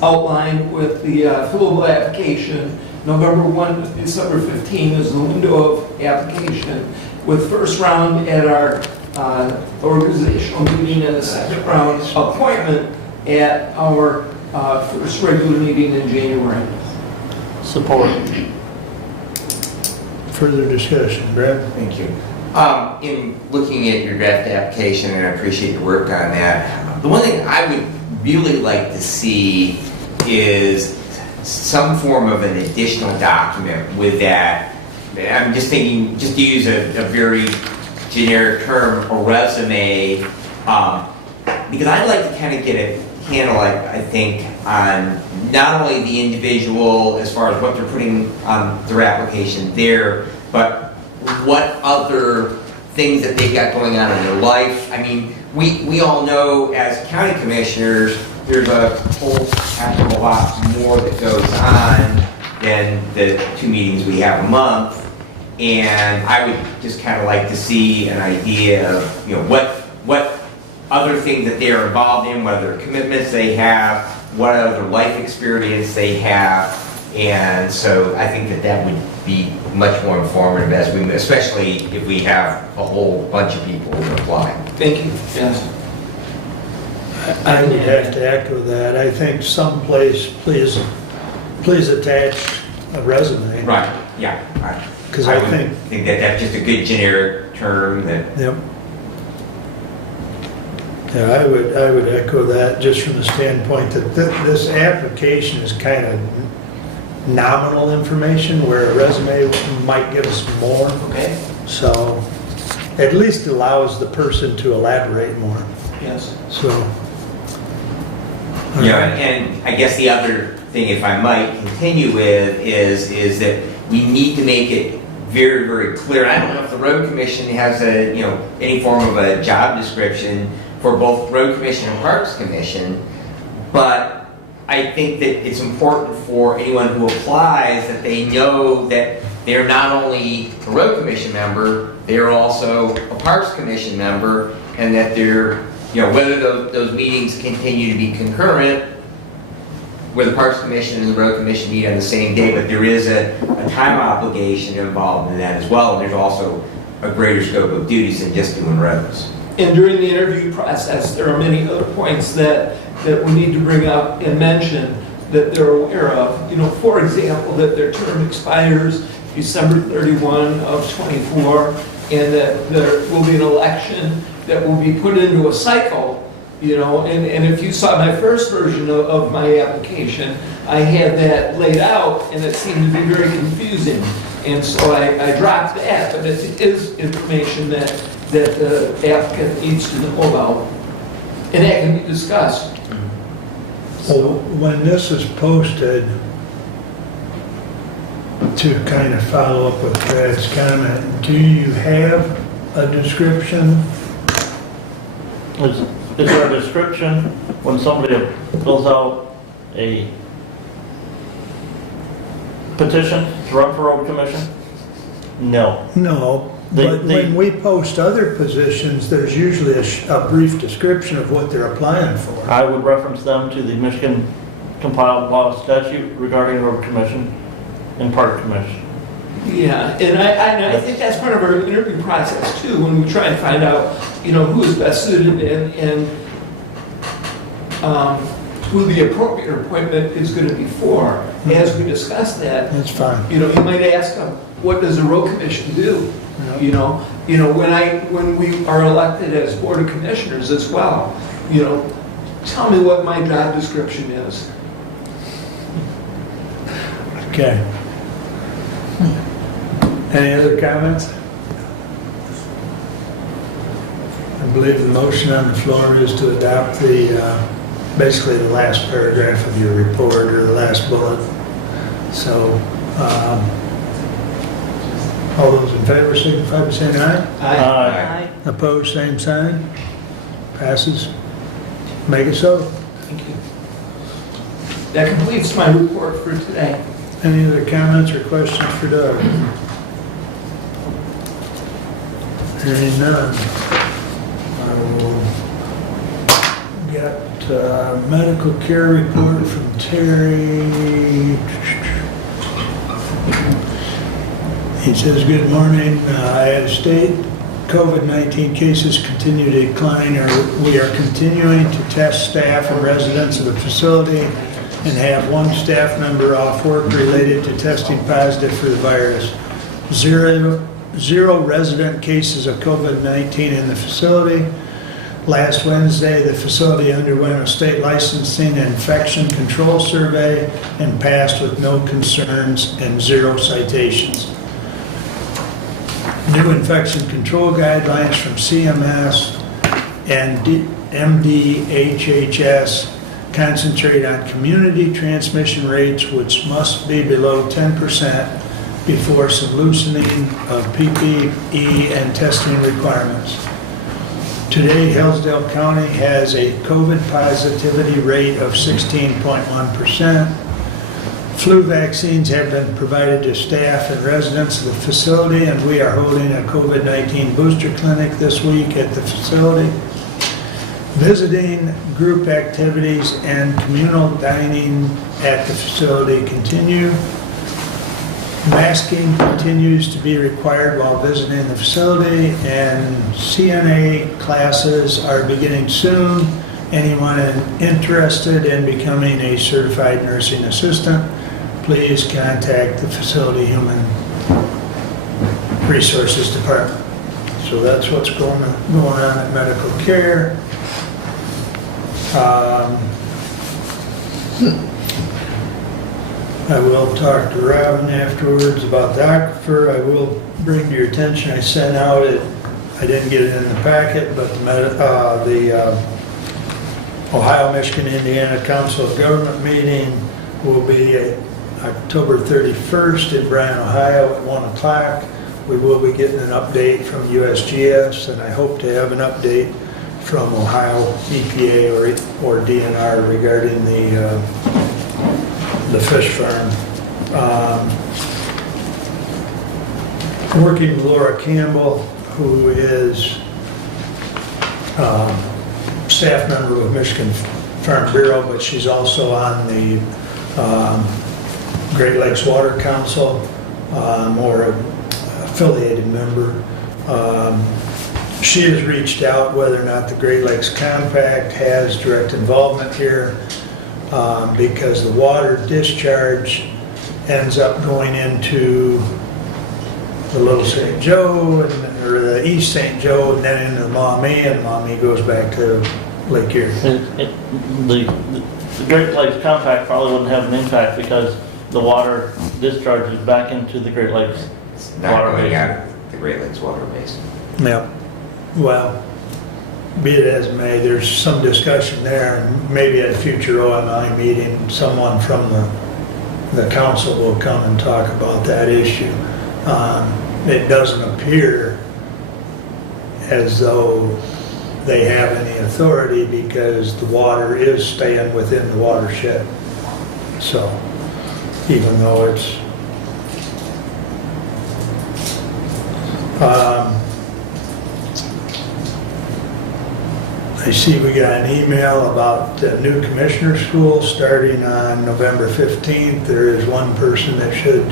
outlined with the fillable application. November 1 to December 15 is the window of application, with first round at our organizational meeting and the second round appointment at our first regular meeting in January. Support. Further discussion, Brad? Thank you. In looking at your draft application, and I appreciate your work on that, the one thing I would really like to see is some form of an additional document with that. I'm just thinking, just to use a very generic term, a resume, because I'd like to kind of get a handle, I think, on not only the individual as far as what they're putting on their application there, but what other things that they've got going on in their life. I mean, we all know as county commissioners, there's a whole heck of a lot more that goes on than the 2 meetings we have a month. And I would just kind of like to see an idea of, you know, what other things that they are involved in, what other commitments they have, what other life experience they have. And so I think that would be much more informative as we, especially if we have a whole bunch of people who apply. Thank you. Yes. I would have to echo that. I think someplace, please attach a resume. Right, yeah. Because I would think, that that's just a good generic term that. yep. Yeah, I would echo that just from the standpoint that this application is kind of nominal information, where a resume might give us more. Okay. So at least allows the person to elaborate more. Yes. So. Yeah, and I guess the other thing, if I might continue with, is that we need to make it very, very clear. I don't know if the road commission has a, you know, any form of a job description for both road commission and parks commission, but I think that it's important for anyone who applies that they know that they're not only a road commission member, they're also a parks commission member, and that they're, you know, whether those meetings continue to be concurrent, where the Parks Commission and the Road Commission meet on the same day, but there is a time obligation involved in that as well, and there's also a greater scope of duties than just doing roads. And during the interview process, there are many other points that we need to bring up and mention that they're aware of. You know, for example, that their term expires December 31 of 24, and that there will be an election that will be put into a cycle, you know, and if you saw my first version of my application, I had that laid out, and it seemed to be very confusing. And so I dropped that, but it is information that the applicant needs to know about, and that can be discussed. Well, when this is posted, to kind of follow up with Brad's comment, do you have a description? Is there a description when somebody fills out a petition to run for road commission? No. No, but when we post other positions, there's usually a brief description of what they're applying for. I would reference them to the Michigan compiled law statute regarding road commission and park commission. Yeah, and I think that's part of our interview process too, when we try and find out, who is best suited and who the appropriate appointment is going to be for. As we discuss that, That's fine. you might ask them, what does the road commission do? When we are elected as board of commissioners as well, tell me what my job description is. Okay. Any other comments? I believe the motion on the floor is to adopt basically the last paragraph of your report, or the last bullet. So, all those in favor signify by saying aye. Aye. Opposed, same sign. Passes. Make it so. Thank you. That completes my report for today. Any other comments or questions for Doug? Hearing none. I will get medical care report from Terry. He says, good morning. As state COVID-19 cases continue to decline, we are continuing to test staff and residents of the facility and have one staff member off work related to testing positive for the virus. Zero resident cases of COVID-19 in the facility. Last Wednesday, the facility underwent a state licensing and infection control survey and passed with no concerns and 0 citations. New infection control guidelines from CMS and MDHHS concentrate on community transmission rates, which must be below 10% before some loosening of PPE and testing requirements. Today, Hillsdale County has a COVID positivity rate of 16.1%. Flu vaccines have been provided to staff and residents of the facility, and we are holding a COVID-19 booster clinic this week at the facility. Visiting, group activities, and communal dining at the facility continue. Masking continues to be required while visiting the facility, and CNA classes are beginning soon. Anyone interested in becoming a certified nursing assistant, please contact the facility human resources department. So that's what's going on at medical care. I will talk to Robin afterwards about the aquifer. I will bring to your attention, I sent out it, I didn't get it in the packet, but the Ohio, Michigan, Indiana Council of Government meeting will be October 31st in Bryan, Ohio at 1 o'clock. We will be getting an update from USGS, and I hope to have an update from Ohio EPA or DNR regarding the fish farm. Working with Laura Campbell, who is staff member with Michigan Farm Bureau, but she's also on the Great Lakes Water Council, or an affiliated member. She has reached out whether or not the Great Lakes Compact has direct involvement here, because the water discharge ends up going into the Little St. Joe, or the East St. Joe, and then into the Maumee, and Maumee goes back to Lake Erie. The Great Lakes Compact probably wouldn't have an impact because the water discharges back into the Great Lakes It's not water going basin. out the Great Lakes water basin. Yeah, well, be it as may, there's some discussion there, and maybe at a future OMI meeting, someone from the council will come and talk about that issue. It doesn't appear as though they have any authority because the water is staying within the watershed. So, even though it's I see we got an email about the new commissioner school starting on November 15th. There is one person that should,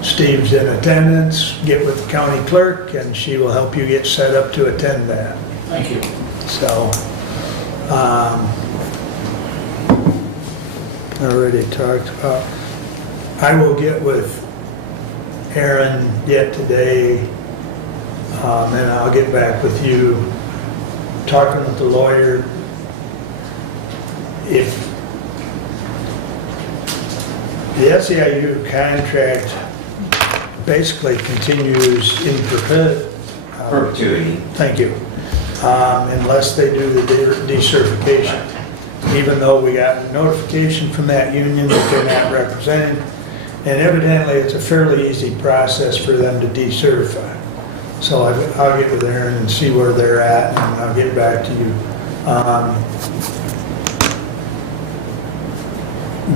Steve's in attendance, get with the county clerk and she will help you get set up to attend that. Thank you. So, I already talked about, I will get with Aaron yet today, and I'll get back with you, talking with the lawyer. If the SEIU contract basically continues in Perpetuity. Thank you. Unless they do the decertification. Even though we got notification from that union that they're not represented, and evidently it's a fairly easy process for them to decertify. So I'll get with Aaron and see where they're at, and I'll get back to you.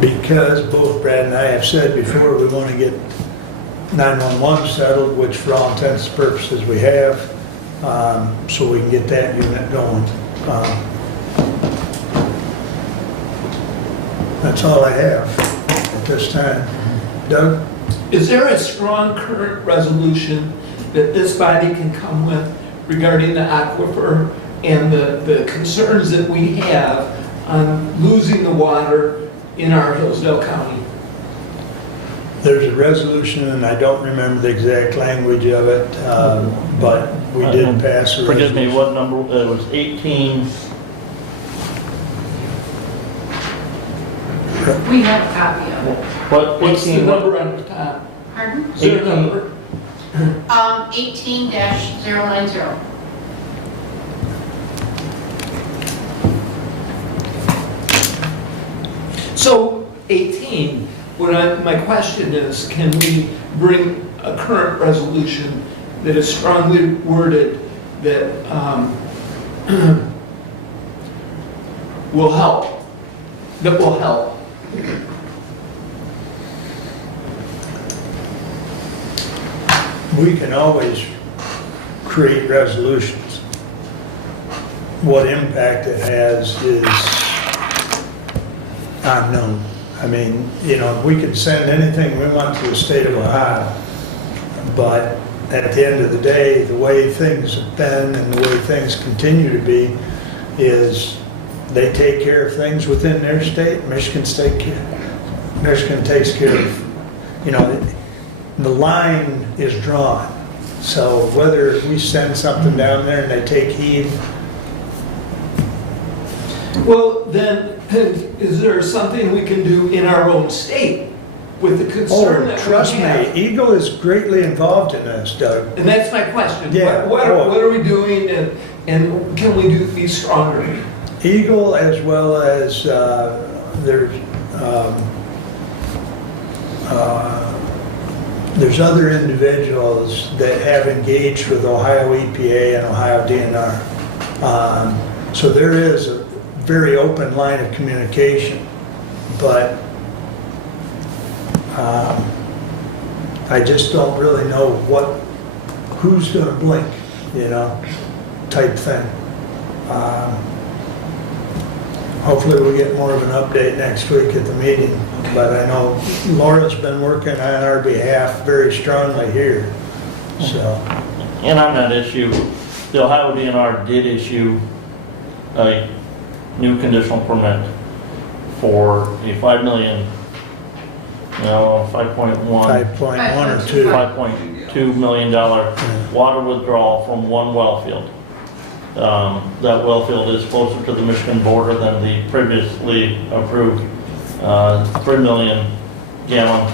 Because both Brad and I have said before, we want to get 911 settled, which for all intents and purposes we have, so we can get that unit going. That's all I have at this time. Doug? Is there a strong current resolution that this body can come with regarding the aquifer and the concerns that we have on losing the water in our Hillsdale County? There's a resolution, and I don't remember the exact language of it, but we did pass a resolution. Forgive me, what number, it was 18, We have a copy of it. What's the 18, number on the top? Pardon? Is there a number? 18-090. So 18, my question is, can we bring a current resolution that is strongly worded that will help? That will help. We can always create resolutions. What impact it has is unknown. I mean, you know, we can send anything we want to the state of Ohio, but at the end of the day, the way things have been and the way things continue to be is they take care of things within their state. Michigan takes care of, you know, the line is drawn. So whether we send something down there and they take heed. Well, then, is there something we can do in our own state with the concern that we Trust have? me, Eagle is greatly involved in this, Doug. And that's my question. Yeah. What are we doing, and can we be stronger? Eagle, as well as there's other individuals that have engaged with Ohio EPA and Ohio DNR. So there is a very open line of communication, but I just don't really know who's going to blink, you know, type thing. Hopefully we'll get more of an update next week at the meeting, but I know Laura's been working on our behalf very strongly here, so. and on that issue, the Ohio DNR did issue a new conditional permit for a 5 million, no, 5.1, 5.1 or 2. $5.2 million water withdrawal from one well field. That well field is closer to the Michigan border than the previously approved 3 million gallon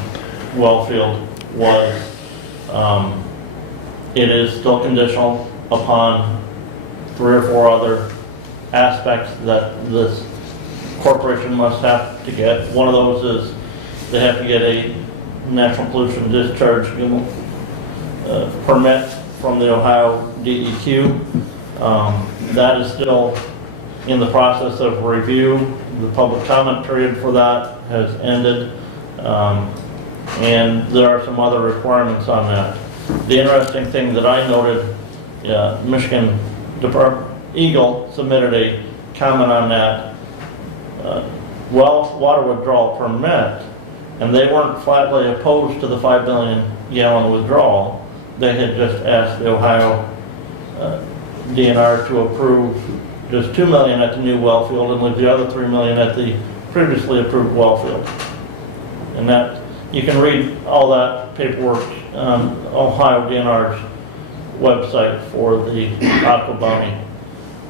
well field was. It is still conditional upon 3 or 4 other aspects that this corporation must have to get. One of those is they have to get a natural pollution discharge permit from the Ohio DEQ. That is still in the process of review. The public comment period for that has ended, and there are some other requirements on that. The interesting thing that I noted, Michigan Eagle submitted a comment on that water withdrawal permit, and they weren't flatly opposed to the 5 million gallon withdrawal. They had just asked the Ohio DNR to approve just 2 million at the new well field and leave the other 3 million at the previously approved well field. And that, you can read all that paperwork on Ohio DNR's website for the Aqua Bounty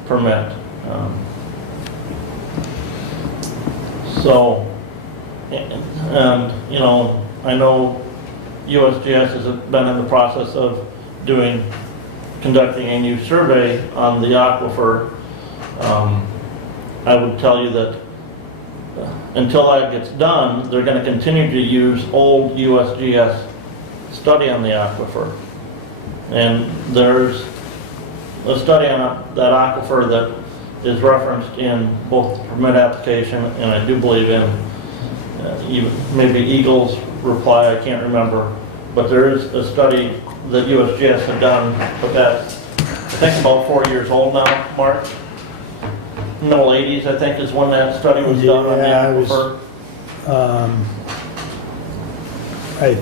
permit. So, and, you know, I know USGS has been in the process of conducting a new survey on the aquifer. I would tell you that until that gets done, they're going to continue to use old USGS study on the aquifer. And there's a study on that aquifer that is referenced in both the permit application and I do believe in maybe Eagle's reply, I can't remember. But there is a study that USGS had done, but that's, I think, about 4 years old now, Mark. Middle 80s, I think, is when that study was done on the aquifer. I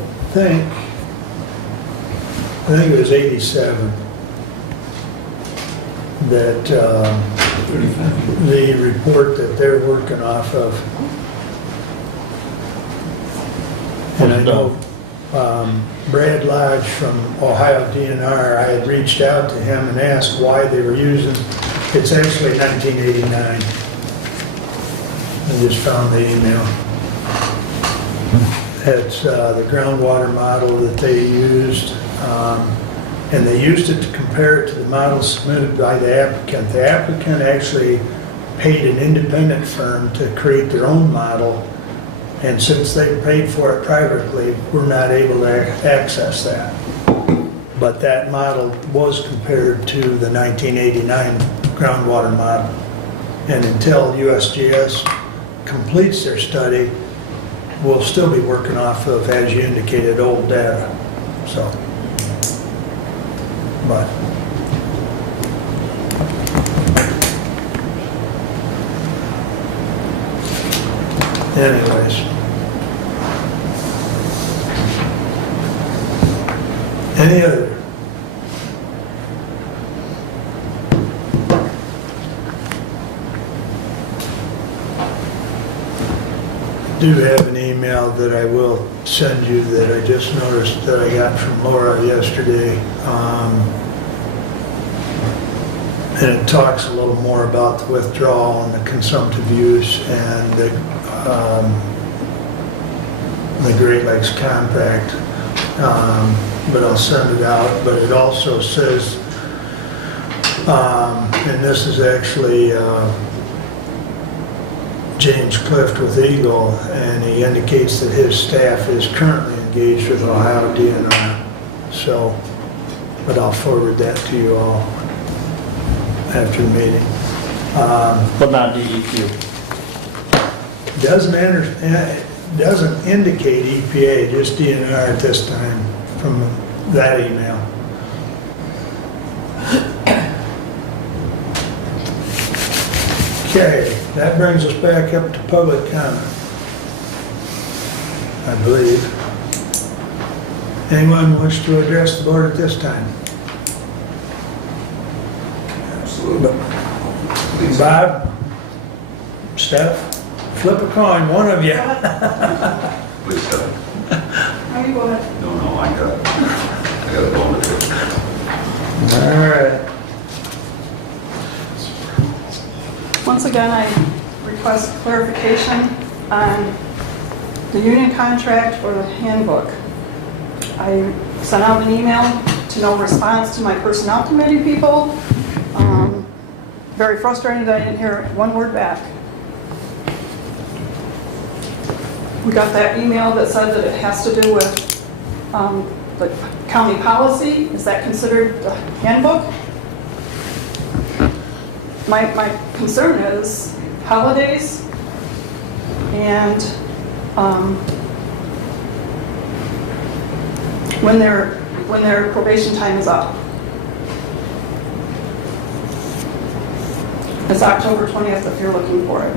think it was 87 that the report that they're working off of. And I know Brad Lodge from Ohio DNR, I had reached out to him and asked why they were using, it's actually 1989. I just found the email. It's the groundwater model that they used, and they used it to compare it to the model submitted by the applicant. The applicant actually paid an independent firm to create their own model, and since they paid for it privately, we're not able to access that. But that model was compared to the 1989 groundwater model. And until USGS completes their study, we'll still be working off of, as you indicated, old data. So, but. Anyways. Any other? I do have an email that I will send you that I just noticed that I got from Laura yesterday. And it talks a little more about the withdrawal and the consumptive use and the Great Lakes Compact. But I'll send it out. But it also says, and this is actually James Clift with Eagle, and he indicates that his staff is currently engaged with Ohio DNR. So, but I'll forward that to you all after the meeting. But not DEQ. Doesn't indicate EPA, just DNR at this time from that email. Okay, that brings us back up to public comment, I believe. Anyone wish to address the board at this time? Absolutely. Bob, Steph, flip a coin, one of you. Please, Steph. How you going? No, I got a bone to pick. All right. Once again, I request clarification on the union contract or the handbook. I sent out an email to no response to my personnel committee people. Very frustrated that I didn't hear one word back. We got that email that said that it has to do with the county policy. Is that considered the handbook? My concern is holidays and when their probation time is up. It's October 20th if you're looking for it,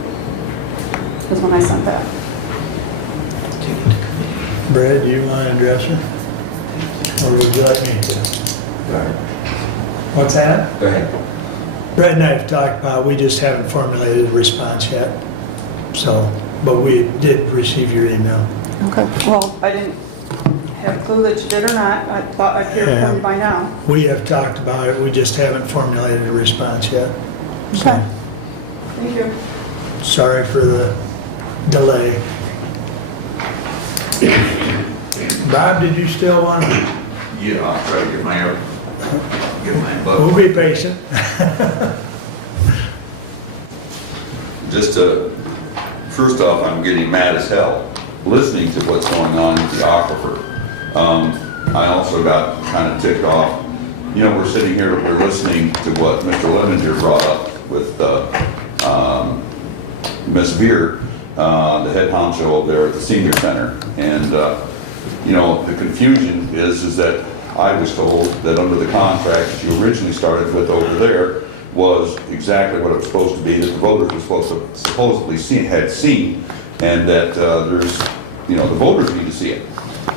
is when I sent that. Brad, do you want to address her? Or would you like me to? Go ahead. What's that? Go ahead. Brad and I have talked about, we just haven't formulated a response yet. So, but we did receive your email. Okay. Well, I didn't have a clue that you did or not. I thought I'd hear from you by now. We have talked about it, we just haven't formulated a response yet. So, Okay. Thank you. sorry for the delay. Bob, did you still want to? Yeah, I'll try to get my We'll be patient. Just to, first off, I'm getting mad as hell listening to what's going on with the aquifer. I also got kind of ticked off. You know, we're sitting here, we're listening to what Mr. Levenger brought up with Ms. Veer, the head honcho over there at the senior center. And, you know, the confusion is that I was told that under the contract that you originally started with over there was exactly what it was supposed to be, that the voters were supposed to supposedly had seen, and that there's, you know, the voters need to see it.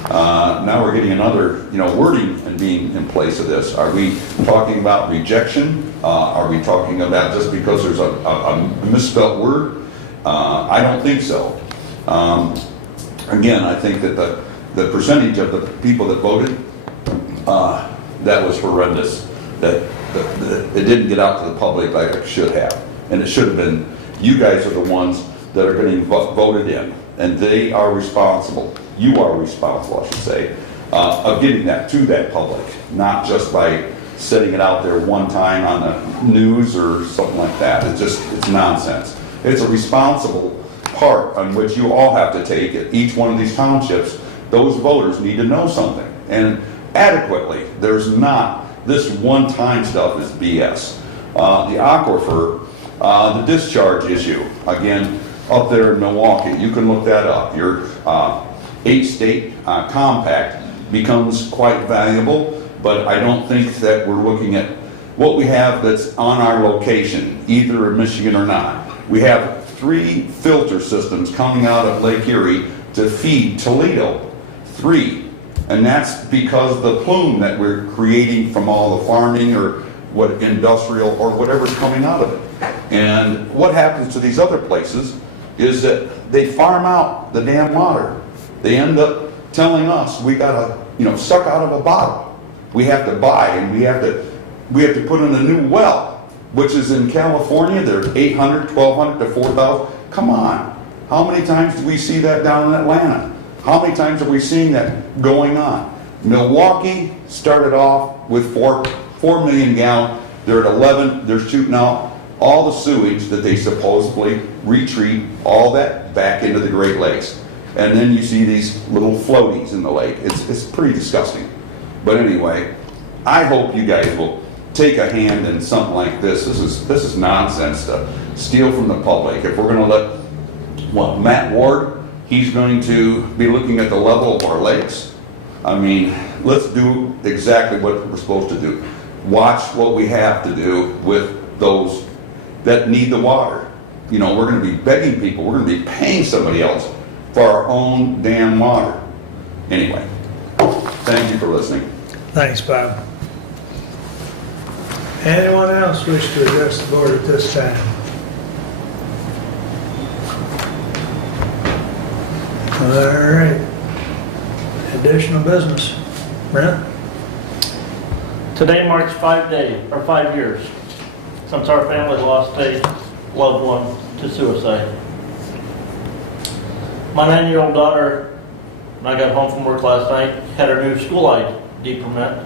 Now we're getting another, you know, wording and being in place of this. Are we talking about rejection? Are we talking about just because there's a misspelled word? I don't think so. Again, I think that the percentage of the people that voted, that was horrendous. That it didn't get out to the public like it should have. And it should have been, you guys are the ones that are getting voted in. And they are responsible, you are responsible, I should say, of getting that to that public. Not just by setting it out there one time on the news or something like that. It's nonsense. It's a responsible part on which you all have to take at each one of these townships. Those voters need to know something. And adequately. There's not, this one-time stuff is BS. The aquifer, the discharge issue, again, up there in Milwaukee, you can look that up. Your 8-state compact becomes quite valuable, but I don't think that we're looking at what we have that's on our location, either in Michigan or not. We have 3 filter systems coming out of Lake Erie to feed Toledo. 3. And that's because the plume that we're creating from all the farming or what industrial or whatever's coming out of it. And what happens to these other places is that they farm out the damn water. They end up telling us we gotta, you know, suck out of a bottle. We have to buy and we have to put in a new well, which is in California. They're $800, $1,200 to $4,000. Come on. How many times do we see that down in Atlanta? How many times are we seeing that going on? Milwaukee started off with 4 million gallons. They're at 11. They're shooting out all the sewage that they supposedly retreat, all that back into the Great Lakes. And then you see these little floaties in the lake. It's pretty disgusting. But anyway, I hope you guys will take a hand in something like this. This is nonsense to steal from the public. If we're going to let, what, Matt Ward, he's going to be looking at the level of our lakes. I mean, let's do exactly what we're supposed to do. Watch what we have to do with those that need the water. You know, we're going to be begging people. We're going to be paying somebody else for our own damn water. Anyway, thank you for listening. Thanks, Bob. Anyone else wish to address the board at this time? All right. Additional business. Brent? Today marks 5 years since our family lost a loved one to suicide. My 9-year-old daughter, when I got home from work last night, had her new school ID permit,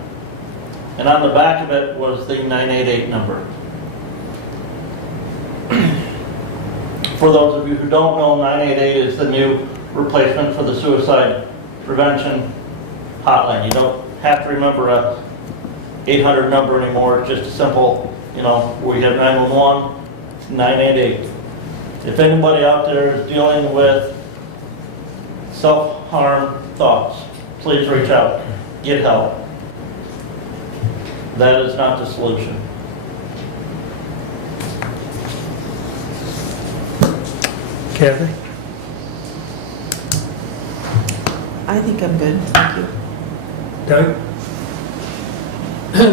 and on the back of it was the 988 number. For those of you who don't know, 988 is the new replacement for the suicide prevention hotline. You don't have to remember a 800 number anymore. It's just a simple, you know, we have 911, 988. If anybody out there is dealing with self-harm thoughts, please reach out, get help. That is not the solution. Kathy? I think I'm good, thank you. Doug?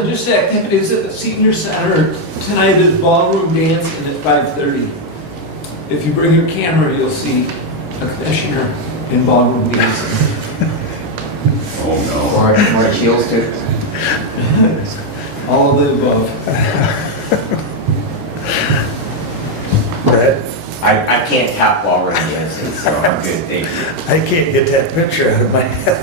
Just activities at the senior center. Tonight is ballroom dancing at 5:30. If you bring your camera, you'll see a commissioner in ballroom dancing. Oh, no. More heels too. All of the above. Brett? I can't tap while running dancing, so I'm good, thank you. I can't get that picture out of my head.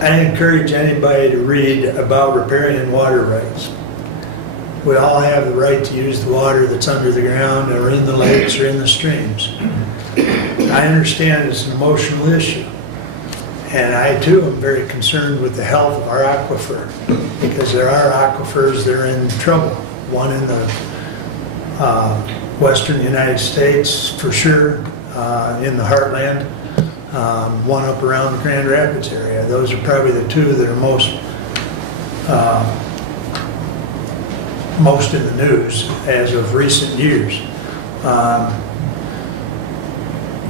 I encourage anybody to read about riparian water rights. We all have the right to use the water that's under the ground or in the lakes or in the streams. I understand it's an emotional issue. And I too am very concerned with the health of our aquifer, because there are aquifers that are in trouble. One in the western United States for sure, in the heartland, one up around the Grand Rapids area. Those are probably the two that are most in the news as of recent years.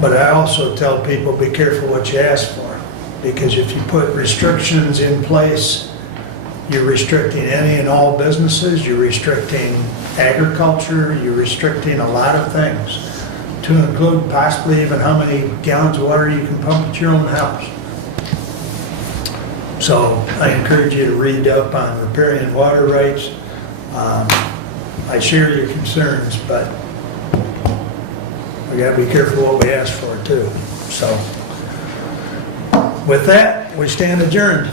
But I also tell people, be careful what you ask for. Because if you put restrictions in place, you're restricting any and all businesses, you're restricting agriculture, you're restricting a lot of things, to include possibly even how many gallons of water you can pump at your own house. So I encourage you to read up on riparian water rights. I share your concerns, but we gotta be careful what we ask for too. So with that, we stand adjourned.